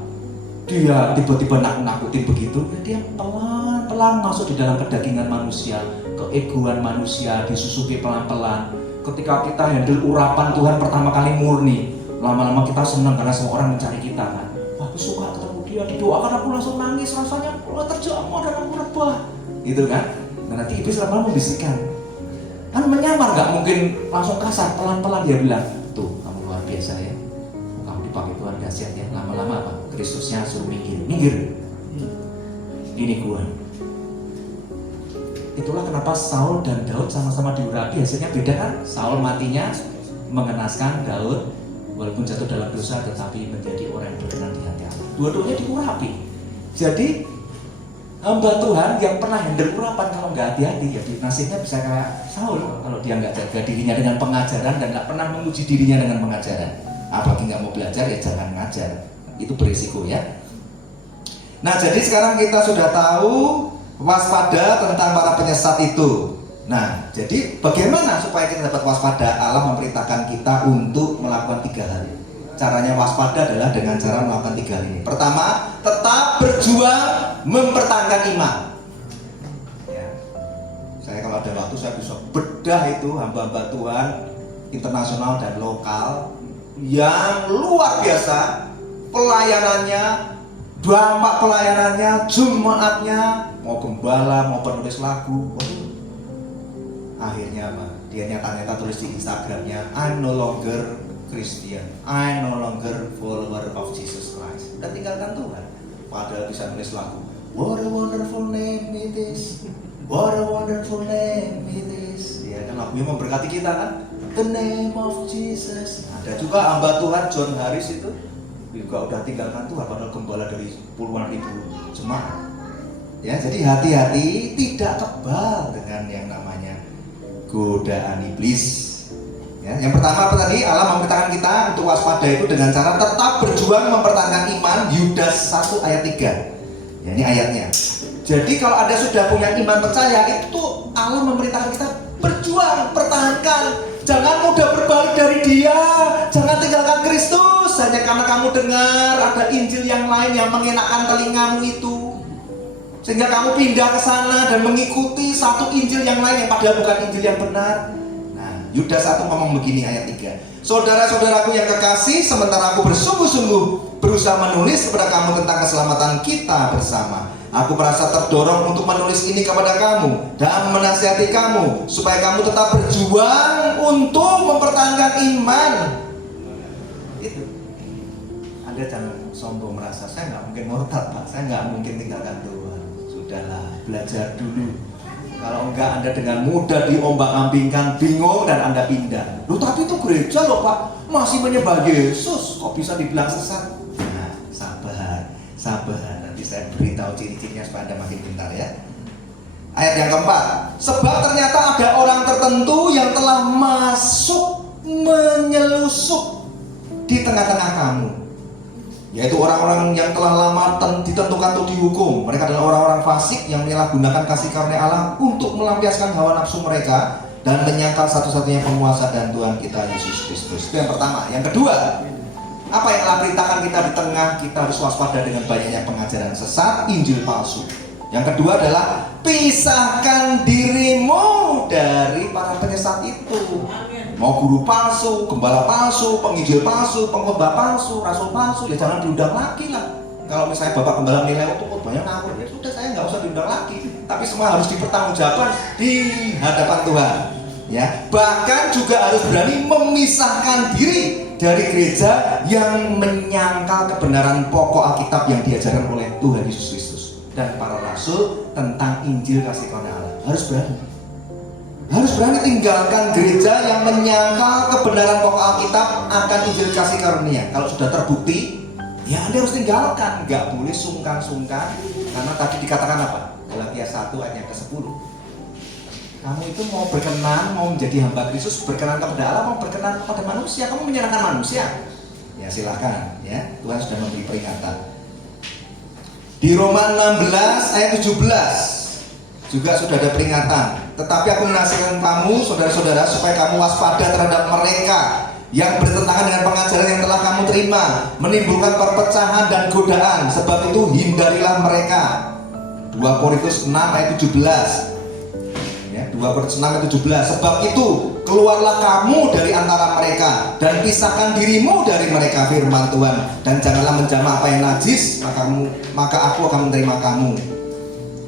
Dia tiba-tiba nakutin begitu, dia pelan-pelan masuk di dalam kedagingan manusia, keegoan manusia disusupi pelan-pelan. Ketika kita handle urapan Tuhan pertama kali murni, lama-lama kita senang karena semua orang mencari kita kan. Wah, aku suka ketemu dia, didoakan aku langsung nangis, rasanya terjamah dan aku rebah, gitu kan? Nah, nanti iblis lama-lama membisikkan, kan menyamar, nggak mungkin langsung kasar, pelan-pelan dia bilang, tuh kamu luar biasa ya, kamu dipakai Tuhan dahsyat ya, lama-lama apa? Kristusnya suruh minggir. Ini gua. Itulah kenapa Saul dan Daud sama-sama diurapi, hasilnya beda kan? Saul matinya mengenaskan Daud, walaupun jatuh dalam dosa tetapi menjadi orang yang berkenan di hati Allah. Dua-duanya diurapi. Jadi hamba Tuhan yang pernah handle urapan kalau nggak hati-hati ya nasibnya bisa kayak Saul kalau dia nggak jaga dirinya dengan pengajaran dan nggak pernah menguji dirinya dengan pengajaran. Apalagi nggak mau belajar ya jangan ngajar. Itu berisiko ya. Nah jadi sekarang kita sudah tahu waspada tentang para penyesat itu. Nah, jadi bagaimana supaya kita dapat waspada? Allah memerintahkan kita untuk melakukan 3 hal. Caranya waspada adalah dengan cara melakukan 3 hal ini. Pertama, tetap berjuang mempertahankan iman. Ya. Saya kalau ada waktu saya bisa bedah itu hamba-hamba Tuhan internasional dan lokal yang luar biasa pelayanannya, dampak pelayanannya, jemaatnya, mau gembala, mau penulis lagu. Akhirnya apa? Dia nyata-nyata tulis di Instagramnya, I'm no longer Christian, I'm no longer follower of Jesus Christ. Udah tinggalkan Tuhan. Padahal bisa nulis lagu, what a wonderful name it is, what a wonderful name it is. Ya kan lagunya memberkati kita kan, the name of Jesus. Ada juga hamba Tuhan John Harris itu juga udah tinggalkan Tuhan, padahal gembala dari puluhan ribu jemaat. Ya, jadi hati-hati, tidak kebal dengan yang namanya godaan iblis. Ya, yang pertama apa tadi? Allah memerintahkan kita untuk waspada itu dengan cara tetap berjuang mempertahankan iman. Yudas 1 ayat 3. Ya, ini ayatnya. Jadi kalau Anda sudah punya iman percaya, itu Allah memerintahkan kita berjuang, pertahankan. Jangan mudah berbalik dari Dia. Jangan tinggalkan Kristus hanya karena kamu dengar ada Injil yang lain yang mengenakan telingamu itu, sehingga kamu pindah ke sana dan mengikuti satu Injil yang lain yang padahal bukan Injil yang benar. Nah, Yudas 1 ngomong begini ayat 3. Saudara-saudaraku yang kekasih, sementara aku bersungguh-sungguh berusaha menulis kepada kamu tentang keselamatan kita bersama, aku merasa terdorong untuk menulis ini kepada kamu dan menasihati kamu supaya kamu tetap berjuang untuk mempertahankan iman. Itu. Anda jangan sombong merasa saya nggak mungkin murtad Pak, saya nggak mungkin tinggalkan Tuhan. Sudahlah, belajar dulu. Kalau enggak Anda dengan mudah diombang-ambingkan, bingung dan Anda pindah. Loh tapi itu gereja loh Pak, masih menyembah Yesus, kok bisa dibilang sesat? Nah, sabar. Nanti saya beritahu ciri-cirinya supaya Anda makin pintar ya. Ayat yang keempat, sebab ternyata ada orang tertentu yang telah masuk menyelusup di tengah-tengah kamu, yaitu orang-orang yang telah lama ditentukan untuk dihukum. Mereka adalah orang-orang fasik yang menyalahgunakan kasih karunia Allah untuk melampiaskan hawa nafsu mereka dan menyangkal satu-satunya penguasa dan Tuhan kita Yesus Kristus. Itu yang pertama. Yang kedua, apa yang Allah perintahkan kita di tengah kita harus waspada dengan banyaknya pengajaran sesat, Injil palsu. Yang kedua adalah pisahkan dirimu dari para penyesat itu. Mau guru palsu, gembala palsu, penginjil palsu, pengkhotbah palsu, rasul palsu, ya jangan diundang lagi lah. Kalau misalnya bapak gembala nilai untuk khotbahnya ngawur, ya sudah saya nggak usah diundang lagi. Tapi semua harus dipertanggungjawabkan di hadapan Tuhan. Ya, bahkan juga harus berani memisahkan diri dari gereja yang menyangkal kebenaran pokok Alkitab yang diajarkan oleh Tuhan Yesus Kristus dan para rasul tentang Injil kasih karunia Allah. Harus berani tinggalkan gereja yang menyangkal kebenaran pokok Alkitab akan Injil kasih karunia. Kalau sudah terbukti, ya Anda harus tinggalkan. Nggak boleh sungkan-sungkan, karena tadi dikatakan apa? Galatia 1 ayat yang ke-10. Kamu itu mau berkenan, mau menjadi hamba Kristus, berkenan kepada Allah, mau berkenan kepada manusia. Kamu menyenangkan manusia, ya silakan. Ya, Tuhan sudah memberi peringatan. Di Roma 16 ayat 17 juga sudah ada peringatan. Tetapi aku menasihatkan kamu, saudara-saudara, supaya kamu waspada terhadap mereka yang bertentangan dengan pengajaran yang telah kamu terima, menimbulkan perpecahan dan godaan. Sebab itu hindarilah mereka. 2 Korintus 6 ayat 17. Ya, 2 Korintus 6 ayat 17. Sebab itu keluarlah kamu dari antara mereka dan pisahkan dirimu dari mereka, firman Tuhan, dan janganlah menjamah apa yang najis, maka aku akan menerima kamu.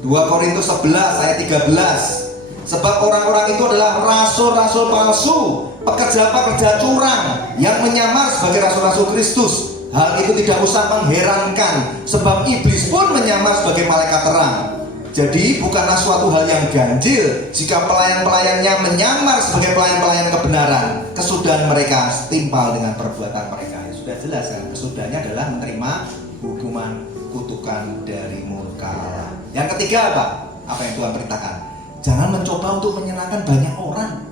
2 Korintus 11 ayat 13. Sebab orang-orang itu adalah rasul-rasul palsu, pekerja-pekerja curang yang menyamar sebagai rasul-rasul Kristus. Hal itu tidak usah mengherankan, sebab iblis pun menyamar sebagai malaikat terang. Jadi bukanlah suatu hal yang ganjil jika pelayan-pelayannya menyamar sebagai pelayan-pelayan kebenaran. Kesudahan mereka setimpal dengan perbuatan mereka. Ya, sudah jelas kan, kesudahannya adalah menerima hukuman kutukan dari murka Allah. Yang ketiga apa? Apa yang Tuhan perintahkan? Jangan mencoba untuk menyenangkan banyak orang.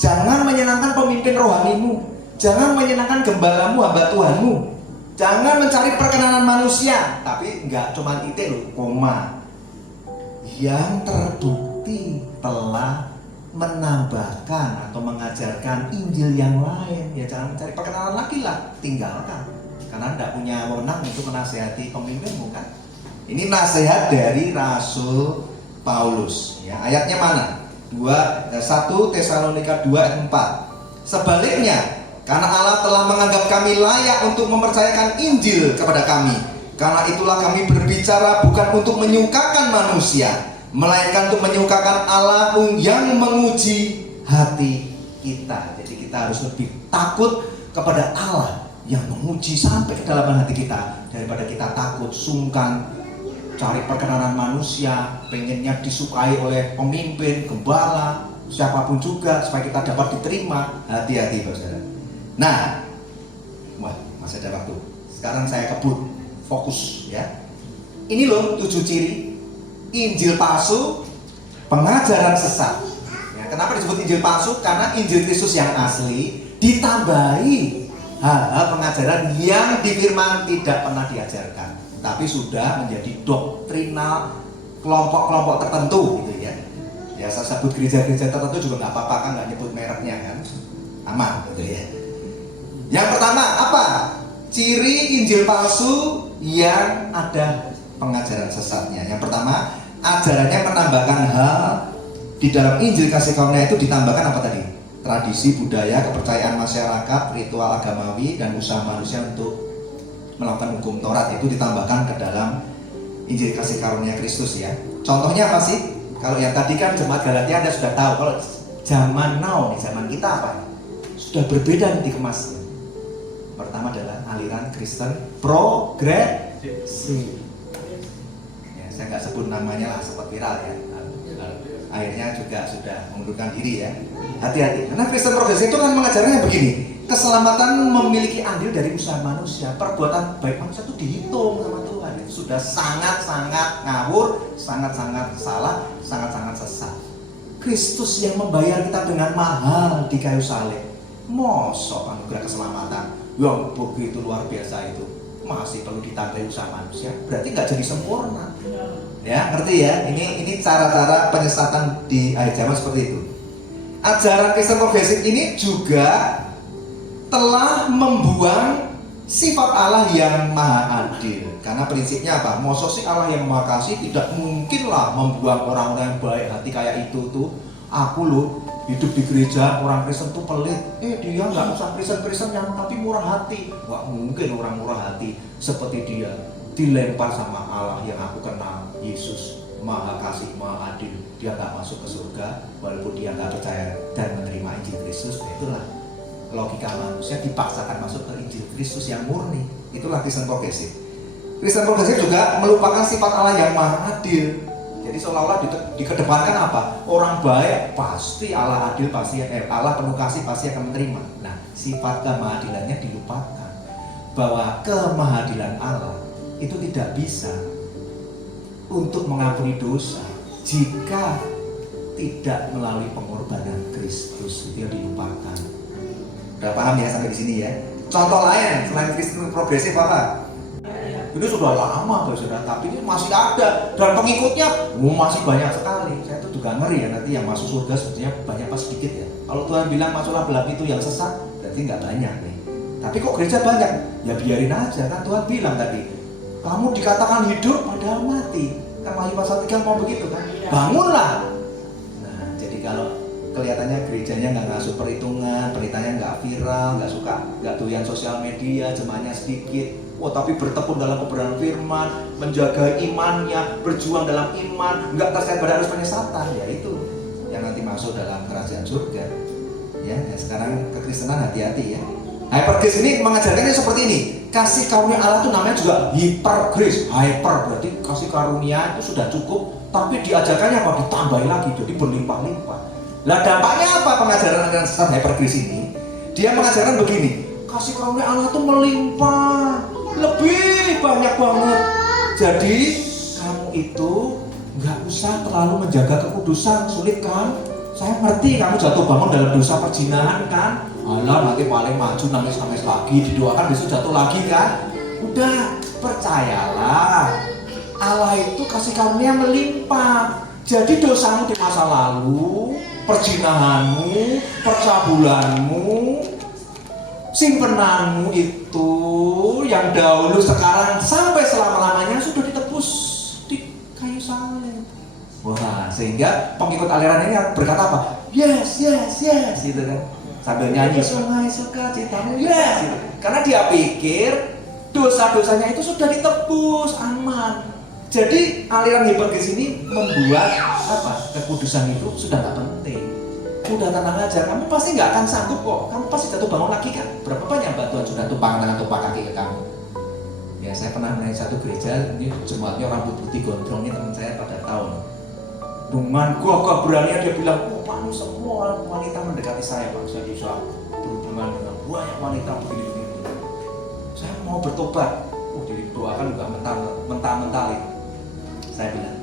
Jangan menyenangkan pemimpin rohanimu. Jangan menyenangkan gembalamu, hamba Tuhanmu. Jangan mencari perkenanan manusia. Tapi enggak cuma titik loh, koma. Yang terbukti telah menambahkan atau mengajarkan Injil yang lain. Ya jangan mencari perkenanan lagi lah, tinggalkan. Karena tidak punya wewenang untuk menasihati pemimpinmu kan. Ini nasihat dari Rasul Paulus. Ya, ayatnya mana? 1 Tesalonika 2 ayat 4. Sebaliknya, karena Allah telah menganggap kami layak untuk mempercayakan Injil kepada kami. Karena itulah kami berbicara bukan untuk menyukakan manusia, melainkan untuk menyukakan Allah yang menguji hati kita. Jadi kita harus lebih takut kepada Allah yang menguji sampai ke dalam hati kita, daripada kita takut, sungkan, cari perkenanan manusia, pengennya disukai oleh pemimpin, gembala, siapapun juga, supaya kita dapat diterima. Hati-hati saudara. Nah, masih ada waktu. Sekarang saya kebut, fokus ya. Ini loh 7 ciri Injil palsu, pengajaran sesat. Ya, kenapa disebut Injil palsu? Karena Injil Kristus yang asli ditambahi hal-hal pengajaran yang di firman tidak pernah diajarkan, tapi sudah menjadi doktrinal kelompok-kelompok tertentu gitu ya. Ya saya sebut gereja-gereja tertentu juga nggak apa-apa kan, nggak nyebut mereknya kan, aman gitu ya. Yang pertama apa? Ciri Injil palsu yang ada pengajaran sesatnya. Yang pertama, ajarannya menambahkan hal di dalam Injil kasih karunia itu ditambahkan apa tadi? Tradisi, budaya, kepercayaan masyarakat, ritual agamawi, dan usaha manusia untuk melakukan hukum Taurat itu ditambahkan ke dalam Injil kasih karunia Kristus ya. Contohnya apa sih? Kalau yang tadi kan jemaat Galatia Anda sudah tahu. Kalau zaman now nih, zaman kita apa? Sudah berbeda nih dikemasnya. Pertama adalah aliran Kristen progresif. Ya, saya nggak sebut namanya lah, sempat viral ya. Akhirnya juga sudah mengundurkan diri ya. Hati-hati. Karena Kristen progresif itu kan mengajarnya begini. Keselamatan memiliki andil dari usaha manusia. Perbuatan baik manusia itu dihitung sama Tuhan. Itu sudah sangat-sangat ngawur, sangat-sangat salah, sangat-sangat sesat. Kristus yang membayar kita dengan mahal di kayu salib. Mosok anugerah keselamatan yang begitu luar biasa itu masih perlu ditambahi usaha manusia, berarti nggak jadi sempurna. Ya, ngerti ya? Ini cara-cara penyesatan di akhir zaman seperti itu. Ajaran Kristen progresif ini juga telah membuang sifat Allah yang maha adil. Karena prinsipnya apa? Mosok sih Allah yang maha kasih tidak mungkinlah membuang orang-orang yang baik hati kayak itu tuh. Aku loh hidup di gereja orang Kristen tuh pelit. Dia nggak usah Kristen yang tapi murah hati. Nggak mungkin orang murah hati seperti dia. Dilempar sama Allah yang aku kenal, Yesus maha kasih, maha adil. Dia nggak masuk ke surga walaupun dia nggak percaya dan menerima Injil Kristus. Itulah logika manusia dipaksakan masuk ke Injil Kristus yang murni. Itulah Kristen progresif. Kristen progresif juga melupakan sifat Allah yang maha adil. Jadi seolah-olah dikedepankan apa? Orang baik pasti Allah adil, pasti Allah penuh kasih pasti akan menerima. Nah, sifat kemahadilannya dilupakan. Bahwa kemahadilan Allah itu tidak bisa untuk mengampuni dosa jika tidak melalui pengorbanan Kristus. Itu yang dilupakan. Udah paham ya sampai di sini ya? Contoh lain selain Kristen progresif apa? Ini sudah lama saudara, tapi ini masih ada dan pengikutnya masih banyak sekali. Saya tuh juga ngeri ya, nanti yang masuk surga sebetulnya banyak pas sedikit ya. Kalau Tuhan bilang masuklah belah itu yang sesat, berarti nggak banyak nih. Tapi kok gereja banyak? Ya biarin aja kan, Tuhan bilang tadi, kamu dikatakan hidup padahal mati. Kan Wahyu pasal 3 mau begitu kan? Bangunlah. Nah, jadi kalau kelihatannya gerejanya nggak ngasuh perhitungan, peritanya nggak viral, nggak suka, nggak doyan sosial media, jemaahnya sedikit. Tapi bertekun dalam kebenaran firman, menjaga imannya, berjuang dalam iman, nggak terseret pada arus penyesatan. Ya itu yang nanti masuk dalam kerajaan surga. Ya, sekarang kekristenan hati-hati ya. Hypergrace ini mengajarkannya seperti ini. Kasih karunia Allah itu namanya juga hypergrace. Hyper berarti kasih karunia itu sudah cukup, tapi diajarkannya apa? Ditambahi lagi, jadi berlimpah-limpah. Lah dampaknya apa pengajaran sesat hypergrace ini? Dia mengajarkan begini. Kasih karunia Allah itu melimpah, lebih banyak banget. Jadi kamu itu nggak usah terlalu menjaga kekudusan. Sulit kan? Saya ngerti kamu jatuh bangun dalam dosa perzinahan kan? Alah nanti paling maju nangis-nangis lagi, didoakan besok jatuh lagi kan? Udah, percayalah, Allah itu kasih karunia melimpah. Jadi dosamu di masa lalu perjinahanmu, percabulanmu, simpenanmu itu yang dahulu sekarang sampai selama-lamanya sudah ditebus di kayu salib. Wah, sehingga pengikut aliran ini berkata apa? Yes, yes, yes, gitu kan. Sambil nyanyi sungai sukacitamu, yes, gitu. Karena dia pikir dosa-dosanya itu sudah ditebus, aman. Jadi aliran hebat di sini membuat apa? Kekudusan itu sudah nggak penting. Udah tenang aja, kamu pasti nggak akan sanggup kok. Kamu pasti jatuh bangun lagi kan? Berapa banyak batuan sudah tumpang tangan tumpang kaki ke kamu? Ya, saya pernah menaik satu gereja, ini jemaatnya rambut putih gondrong, ini teman saya pada tahun. Dengan gagah berani dia bilang, oh Pak, semua wanita mendekati saya Pak, saya bisa berhubungan dengan banyak wanita begini-begini. Saya mau bertobat, didoakan juga mentah-mentah. Saya bilang,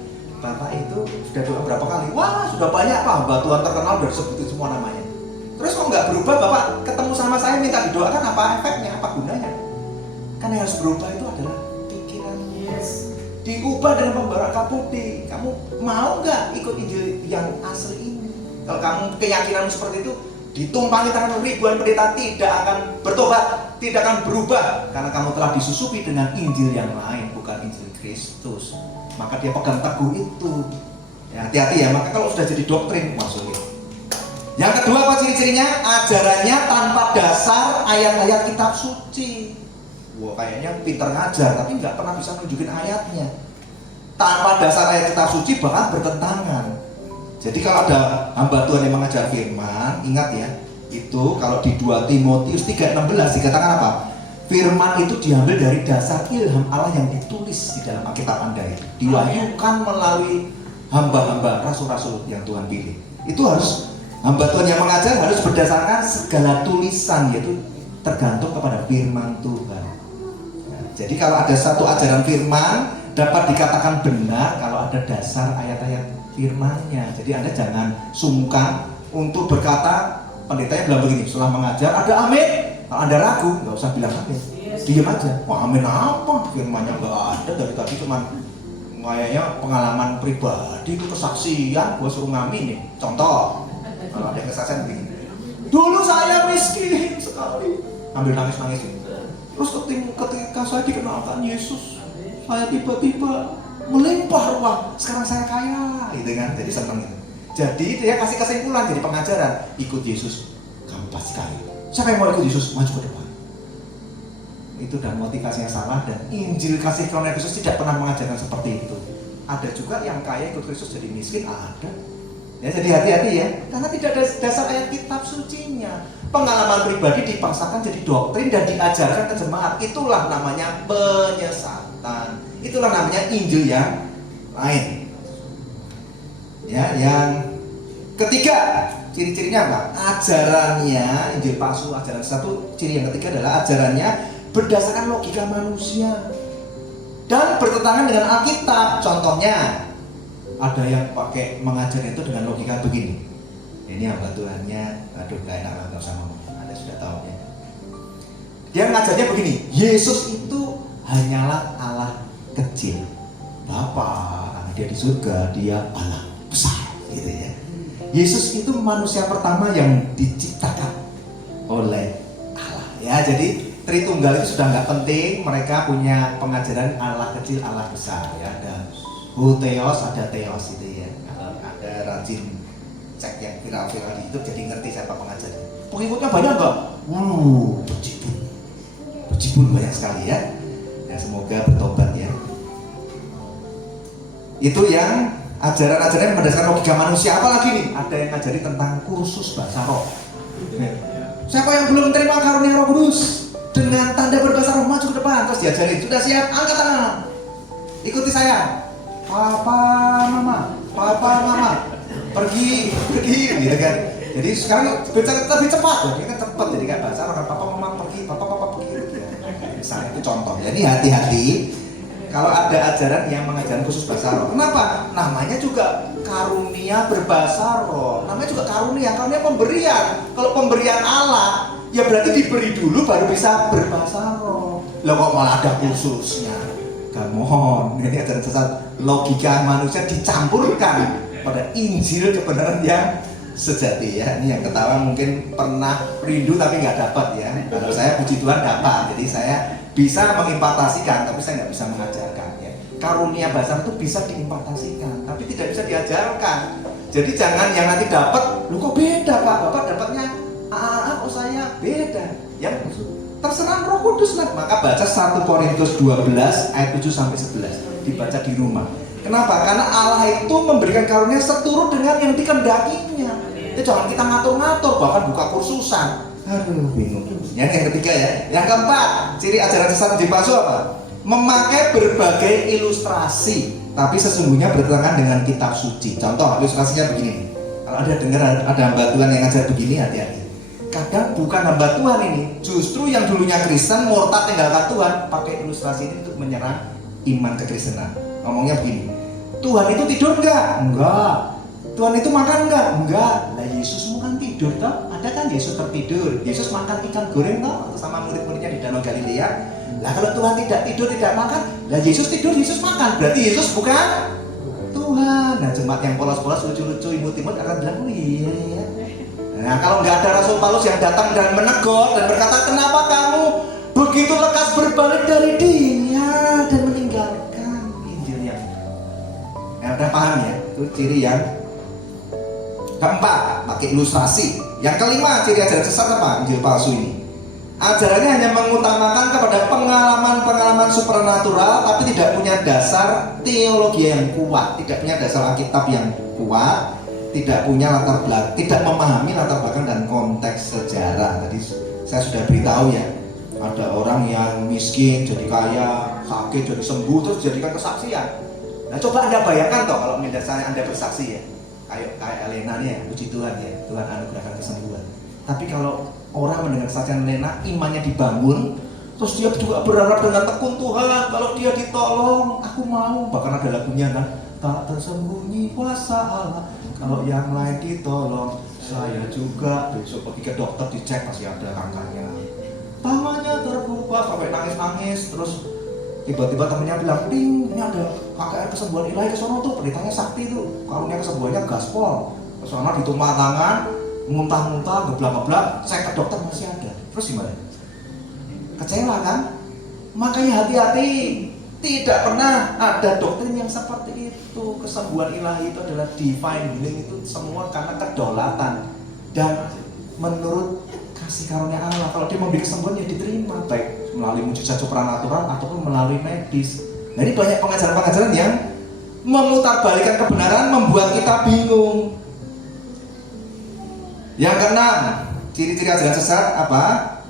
Bapak itu sudah doa berapa kali? Wah, sudah banyak Pak, batuan terkenal udah disebutin semua namanya. Terus kok nggak berubah Bapak? Ketemu sama saya minta didoakan, apa efeknya, apa gunanya? Kan yang harus berubah itu adalah pikiran. Yes. Diubah dengan pembara putih. Kamu mau nggak ikut Injil yang asli ini? Kalau kamu keyakinanmu seperti itu, ditumpangi tangan ribuan pendeta tidak akan bertobat, tidak akan berubah, karena kamu telah disusupi dengan Injil yang lain, bukan Injil Kristus. Maka dia pegang teguh itu. Ya, hati-hati ya, maka kalau sudah jadi doktrin maksudnya. Yang kedua apa ciri-cirinya? Ajarannya tanpa dasar ayat-ayat kitab suci. Wah, kayaknya pintar ngajar tapi nggak pernah bisa nunjukin ayatnya. Tanpa dasar ayat kitab suci bahkan bertentangan. Jadi kalau ada hamba Tuhan yang mengajar firman, ingat ya, itu kalau di 2 Timotius 3:16 dikatakan apa? Firman itu diambil dari dasar ilham Allah yang ditulis di dalam Alkitab Anda itu, diwahyukan melalui hamba-hamba rasul-rasul yang Tuhan pilih. Itu harus hamba Tuhan yang mengajar harus berdasarkan segala tulisan, yaitu tergantung kepada firman Tuhan. Nah, jadi kalau ada satu ajaran firman dapat dikatakan benar kalau ada dasar ayat-ayat firman-Nya. Jadi Anda jangan sungkan untuk berkata, pendetanya bilang begini, setelah mengajar ada amin. Kalau Anda ragu, nggak usah bilang amin, diam aja. Wah, amin apa? Firmannya nggak ada, dari tadi cuman kayaknya pengalaman pribadi, itu kesaksian, gue suruh ngamin nih. Contoh, kalau ada kesaksian begini, dulu saya miskin sekali, ambil nangis-nangis ini. Terus ketika saya dikenalkan Yesus, saya tiba-tiba melimpah ruah, sekarang saya kaya, gitu kan, jadi seneng gitu. Jadi dia kasih kesimpulan, jadi pengajaran, ikut Yesus, kamu pasti kaya. Siapa yang mau ikut Yesus? Maju ke depan. Itu dan motivasinya salah, dan Injil kasih karunia Kristus tidak pernah mengajarkan seperti itu. Ada juga yang kaya ikut Kristus jadi miskin, ada. Ya, jadi hati-hati ya, karena tidak ada dasar ayat kitab sucinya. Pengalaman pribadi dipaksakan jadi doktrin dan diajarkan ke jemaat. Itulah namanya penyesatan. Itulah namanya Injil yang lain. Ya, yang ketiga, ciri-cirinya apa? Ajarannya, Injil palsu, ajaran satu. Ciri yang ketiga adalah ajarannya berdasarkan logika manusia dan bertentangan dengan Alkitab. Contohnya, ada yang pakai mengajar itu dengan logika begini. Ini hamba Tuhannya, aduh gak enak lah, gak usah ngomong. Anda sudah tahu ya. Dia ngajarnya begini, Yesus itu hanyalah Allah kecil. Bapa, karena dia di surga, dia Allah besar, gitu ya. Yesus itu manusia pertama yang diciptakan oleh Allah. Ya, jadi Tritunggal itu sudah nggak penting. Mereka punya pengajaran Allah kecil, Allah besar. Ya, ada Huteos, ada Theos itu ya. Ada rajin cek yang viral-viral di YouTube, jadi ngerti siapa pengajarnya. Pengikutnya banyak nggak? Bejibun banyak sekali ya. Ya, semoga bertobat ya. Itu yang ajaran-ajaran yang berdasarkan logika manusia. Apalagi nih, ada yang ngajari tentang kursus bahasa roh. Siapa yang belum terima karunia Roh Kudus dengan tanda berbahasa roh, maju ke depan. Terus diajarin, sudah siap, angkat tangan, ikuti saya. Papa mama, pergi, gitu kan. Jadi sekarang bicara lebih cepat, dia kan cepat, jadi kayak bahasa roh. Papa mama pergi, papa pergi. Misalnya itu contoh. Jadi hati-hati kalau ada ajaran yang mengajarkan khusus bahasa roh. Kenapa? Namanya juga karunia berbahasa roh. Namanya juga karunia pemberian. Kalau pemberian Allah, ya berarti diberi dulu baru bisa berbahasa roh. Lah kok malah ada khususnya? Gak mohon, ini ajaran sesat. Logika manusia dicampurkan pada Injil kebenaran yang sejati ya. Ini yang ketawa mungkin pernah rindu tapi nggak dapat ya. Kalau saya puji Tuhan dapat, jadi saya bisa mengimpatasikan tapi saya nggak bisa mengajarkan ya. Karunia bahasa itu bisa diimpatasikan tapi tidak bisa diajarkan. Jadi jangan yang nanti dapat, lu kok beda Pak, Bapak dapatnya kok saya beda. Yang terserah Roh Kudus lah. Maka baca 1 Korintus 12 ayat 7 sampai 11 dibaca di rumah. Kenapa? Karena Allah itu memberikan karunia seturut dengan yang dikendakinya. Ya, jangan kita ngatur-ngatur, bahkan buka kursusan. Aduh, bingung. Yang ketiga ya. Yang keempat, ciri ajaran sesat di palsu apa? Memakai berbagai ilustrasi, tapi sesungguhnya bertentangan dengan kitab suci. Contoh, ilustrasinya begini. Kalau ada dengar ada hamba Tuhan yang ngajar begini, hati-hati. Kadang bukan hamba Tuhan ini, justru yang dulunya Kristen murtad tinggalkan Tuhan, pakai ilustrasi ini untuk menyerang iman kekristenan. Ngomongnya begini, Tuhan itu tidur enggak? Tuhan itu makan enggak? Lah Yesusmu kan tidur toh? Ada kan Yesus tertidur? Yesus makan ikan goreng toh? Sama murid-muridnya di Danau Galilea. Lah kalau Tuhan tidak tidur, tidak makan, lah Yesus tidur, Yesus makan. Berarti Yesus bukan Tuhan. Nah jemaat yang polos-polos, lucu-lucu, imut-imut akan bilang, oh iya ya. Nah kalau nggak ada Rasul Paulus yang datang dan menegur dan berkata, kenapa kamu begitu lekas berbalik dari dia dan meninggalkan Injilnya? Nah, udah paham ya? Itu ciri yang keempat, pakai ilustrasi. Yang kelima, ciri ajaran sesat apa? Injil palsu ini. Ajarannya hanya mengutamakan kepada pengalaman-pengalaman supernatural, tapi tidak punya dasar teologi yang kuat, tidak punya dasar Alkitab yang kuat, tidak punya latar belakang, tidak memahami latar belakang dan konteks sejarah. Tadi saya sudah beritahu ya, ada orang yang miskin jadi kaya, sakit jadi sembuh, terus jadikan kesaksian. Nah coba Anda bayangkan toh kalau misalnya Anda bersaksi ya, kayak Elena nih ya, puji Tuhan ya, Tuhan anugerahkan kesembuhan. Tapi kalau orang mendengar kesaksian Elena, imannya dibangun, terus dia juga berharap dengan tekun Tuhan, kalau dia ditolong, aku mau. Bahkan ada lagunya kan, tak tersembunyi kuasa Allah, kalau yang lain ditolong, saya juga. Besok pergi ke dokter dicek masih ada angkanya, tangannya terbuka sampai nangis-nangis. Terus tiba-tiba temennya bilang, ding, ini ada KKR kesembuhan ilahi ke sono tuh, pendetanya sakti tuh, karunia kesembuhannya gaspol. Ke sono ditumpah tangan, muntah-muntah, geblak-geblak, saya ke dokter masih ada. Terus gimana? Kecewa kan? Makanya hati-hati, tidak pernah ada doktrin yang seperti itu. Kesembuhan ilahi itu adalah divine healing, itu semua karena kedaulatan dan menurut kasih karunia Allah. Kalau dia memberi kesembuhan ya diterima, baik melalui mujizat supranatural ataupun melalui medis. Nah ini banyak pengajaran-pengajaran yang memutarbalikkan kebenaran, membuat kita bingung. Yang keenam, ciri-ciri ajaran sesat apa?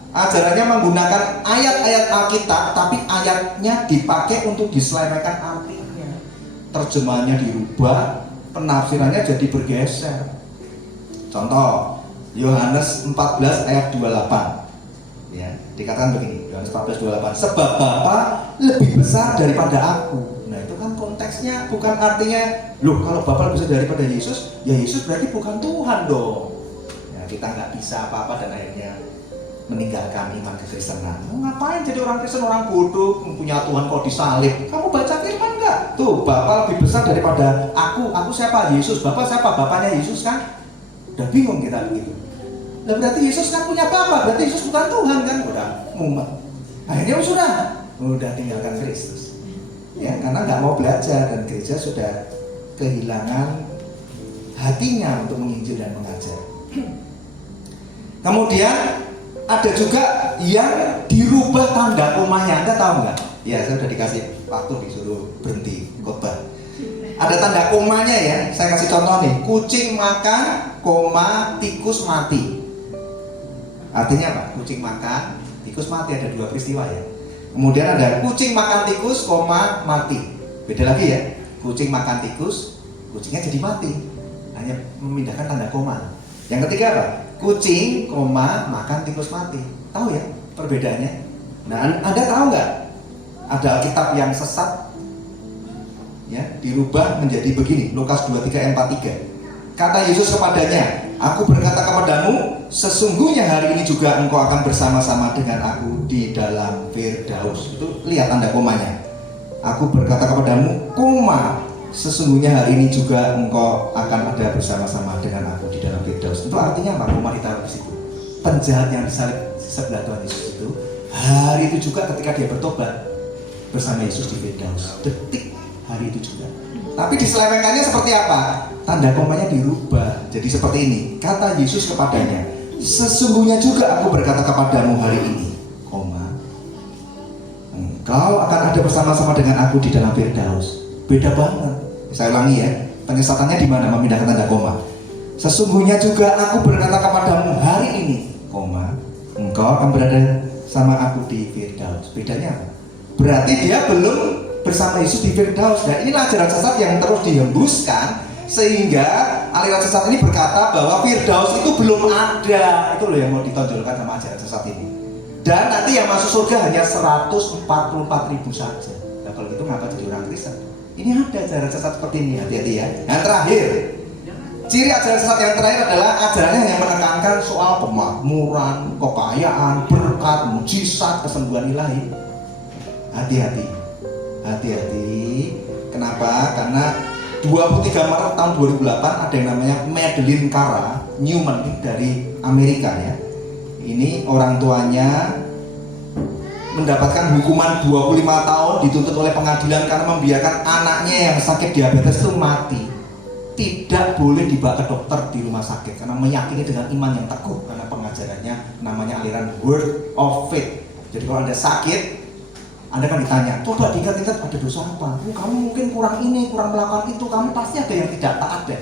Ajarannya menggunakan ayat-ayat Alkitab, tapi ayatnya dipakai untuk diselewengkan artinya. Terjemahannya dirubah, penafsirannya jadi bergeser. Contoh, Yohanes 14 ayat 28. Ya, dikatakan begini, Yohanes 14:28. Sebab Bapa lebih besar daripada aku. Nah, itu kan konteksnya bukan artinya, loh kalau Bapa lebih besar daripada Yesus, ya Yesus berarti bukan Tuhan dong. Kita nggak bisa apa-apa dan akhirnya meninggalkan iman kekristenan. Ngapain jadi orang Kristen, orang bodoh, punya Tuhan kok disalib? Kamu baca firman nggak? Tuh, Bapa lebih besar daripada aku. Aku siapa? Yesus. Bapak siapa? Bapaknya Yesus kan? Udah bingung kita begitu. Nah, berarti Yesus kan punya Bapa, berarti Yesus bukan Tuhan kan? Udah mumet. Akhirnya udah tinggalkan Kristus. Ya, karena nggak mau belajar dan gereja sudah kehilangan hatinya untuk menginjil dan mengajar. Kemudian ada juga yang dirubah tanda komanya. Anda tahu nggak? Ya, saya sudah dikasih waktu disuruh berhenti khotbah. Ada tanda komanya ya. Saya kasih contoh nih. Kucing makan, koma, tikus mati. Artinya apa? Kucing makan, tikus mati. Ada dua peristiwa ya. Kemudian ada kucing makan tikus, koma, mati. Beda lagi ya. Kucing makan tikus, kucingnya jadi mati. Hanya memindahkan tanda koma. Yang ketiga apa? Kucing, koma, makan tikus mati. Tahu ya perbedaannya? Nah, Anda tahu nggak? Ada Alkitab yang sesat, ya, dirubah menjadi begini. Lukas 23:43. Kata Yesus kepadanya, aku berkata kepadamu, sesungguhnya hari ini juga engkau akan bersama-sama dengan aku di dalam Firdaus. Itu lihat tanda komanya. Aku berkata kepadamu, koma, sesungguhnya hari ini juga engkau akan ada bersama-sama dengan aku di dalam Firdaus. Itu artinya apa? Koma ditaruh di situ. Penjahat yang disalib di sebelah Tuhan Yesus itu, hari itu juga ketika dia bertobat bersama Yesus di Firdaus. Detik hari itu juga. Tapi diselewengkannya seperti apa? Tanda komanya dirubah jadi seperti ini. Kata Yesus kepadanya, sesungguhnya juga aku berkata kepadamu hari ini, koma, engkau akan ada bersama-sama dengan aku di dalam Firdaus. Beda banget. Saya ulangi ya, penyesatannya di mana memindahkan tanda koma. Sesungguhnya juga aku berkata kepadamu hari ini, koma, engkau akan berada sama aku di Firdaus. Bedanya apa? Berarti dia belum bersama Yesus di Firdaus. Dan inilah ajaran sesat yang terus dihembuskan, sehingga aliran sesat ini berkata bahwa Firdaus itu belum ada. Itu loh yang mau ditonjolkan sama ajaran sesat ini. Dan nanti yang masuk surga hanya 144.000 saja. Nah kalau gitu ngapa jadi orang Kristen? Ini ada ajaran sesat seperti ini, hati-hati ya. Yang terakhir, ciri ajaran sesat yang terakhir adalah ajarannya yang menekankan soal pemakmuran, kekayaan, berkat, mujizat, kesembuhan ilahi. Hati-hati. Kenapa? Karena 23 Maret tahun 2008 ada yang namanya Madeline Cara Newman dari Amerika ya. Ini orang tuanya mendapatkan hukuman 25 tahun dituntut oleh pengadilan karena membiarkan anaknya yang sakit diabetes itu mati. Tidak boleh dibawa ke dokter di rumah sakit karena meyakini dengan iman yang teguh, karena pengajarannya namanya aliran Word of Faith. Jadi kalau Anda sakit, Anda kan ditanya, coba diingat-ingat ada dosa apa? Kamu mungkin kurang ini, kurang melakukan itu, kamu pasti ada yang tidak taat deh.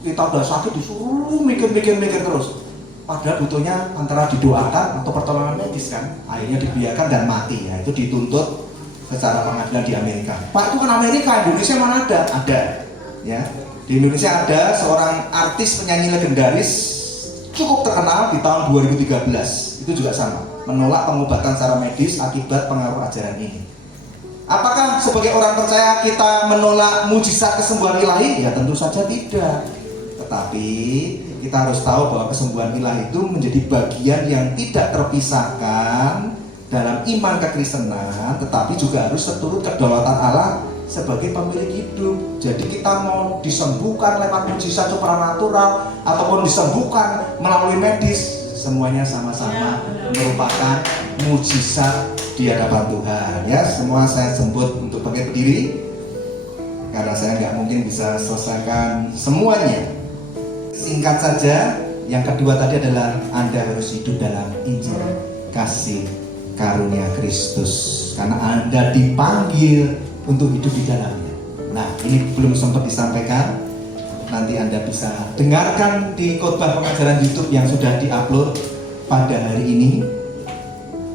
Kita udah sakit disuruh mikir terus. Padahal butuhnya antara didoakan atau pertolongan medis kan. Akhirnya dibiarkan dan mati. Ya, itu dituntut secara pengadilan di Amerika. Pak, itu kan Amerika, Indonesia mana ada? Ada. Ya. Di Indonesia ada seorang artis penyanyi legendaris cukup terkenal di tahun 2013. Itu juga sama, menolak pengobatan secara medis akibat pengaruh ajaran ini. Apakah sebagai orang percaya kita menolak mujizat kesembuhan ilahi? Ya tentu saja tidak. Tetapi kita harus tahu bahwa kesembuhan ilahi itu menjadi bagian yang tidak terpisahkan dalam iman kekristenan, tetapi juga harus seturut kedaulatan Allah sebagai pemilik hidup. Jadi kita mau disembuhkan lewat mujizat supranatural ataupun disembuhkan melalui medis, semuanya sama-sama merupakan mujizat di hadapan Tuhan. Ya, semua saya sebut untuk pakai berdiri karena saya nggak mungkin bisa selesaikan semuanya. Singkat saja, yang kedua tadi adalah Anda harus hidup dalam Injil kasih karunia Kristus karena Anda dipanggil untuk hidup di dalamnya. Nah, ini belum sempat disampaikan. Nanti Anda bisa dengarkan di khotbah pengajaran YouTube yang sudah diupload pada hari ini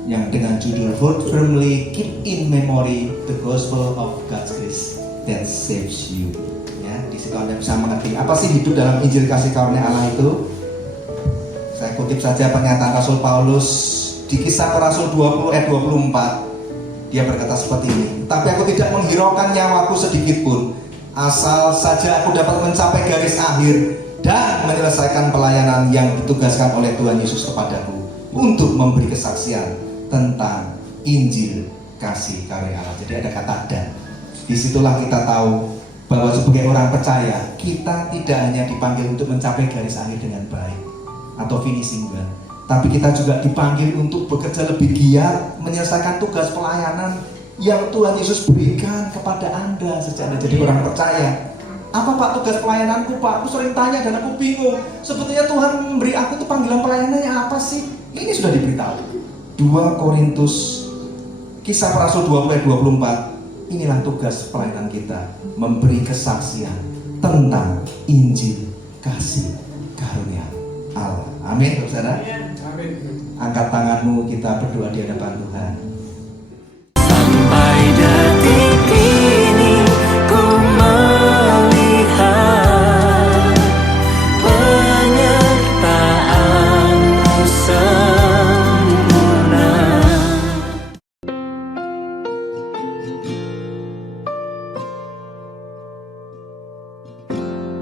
yang dengan judul Hold Firmly, Keep in Memory the Gospel of God's Grace that Saves You. Ya, di situ Anda bisa mengerti apa sih hidup dalam Injil kasih karunia Allah itu. Saya kutip saja pernyataan Rasul Paulus di Kisah Rasul 20 ayat 24. Dia berkata seperti ini, tapi aku tidak menghiraukan nyawaku sedikit pun, asal saja aku dapat mencapai garis akhir dan menyelesaikan pelayanan yang ditugaskan oleh Tuhan Yesus kepadaku untuk memberi kesaksian tentang Injil kasih karunia Allah. Jadi ada kata dan. Disitulah kita tahu bahwa sebagai orang percaya kita tidak hanya dipanggil untuk mencapai garis akhir dengan baik atau finishing well, tapi kita juga dipanggil untuk bekerja lebih giat menyelesaikan tugas pelayanan yang Tuhan Yesus berikan kepada Anda sejak Anda jadi orang percaya. Apa Pak tugas pelayananku Pak? Aku sering tanya dan aku bingung. Sebetulnya Tuhan memberi aku itu panggilan pelayanannya apa sih? Ini sudah diberitahu. 2 Korintus Kisah Rasul 20 ayat 24. Inilah tugas pelayanan kita, memberi kesaksian tentang Injil kasih karunia Allah. Amin, saudara. Angkat tanganmu, kita berdoa di hadapan Tuhan. Sampai detik ini ku melihat penyertaan-Mu sempurna.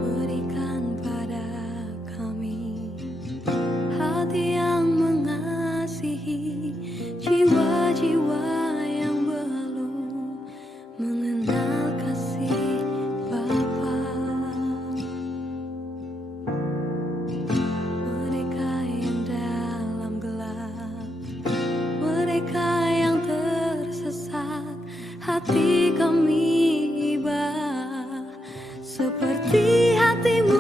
Berikan pada kami hati yang mengasihi, jiwa-jiwa seperti hatimu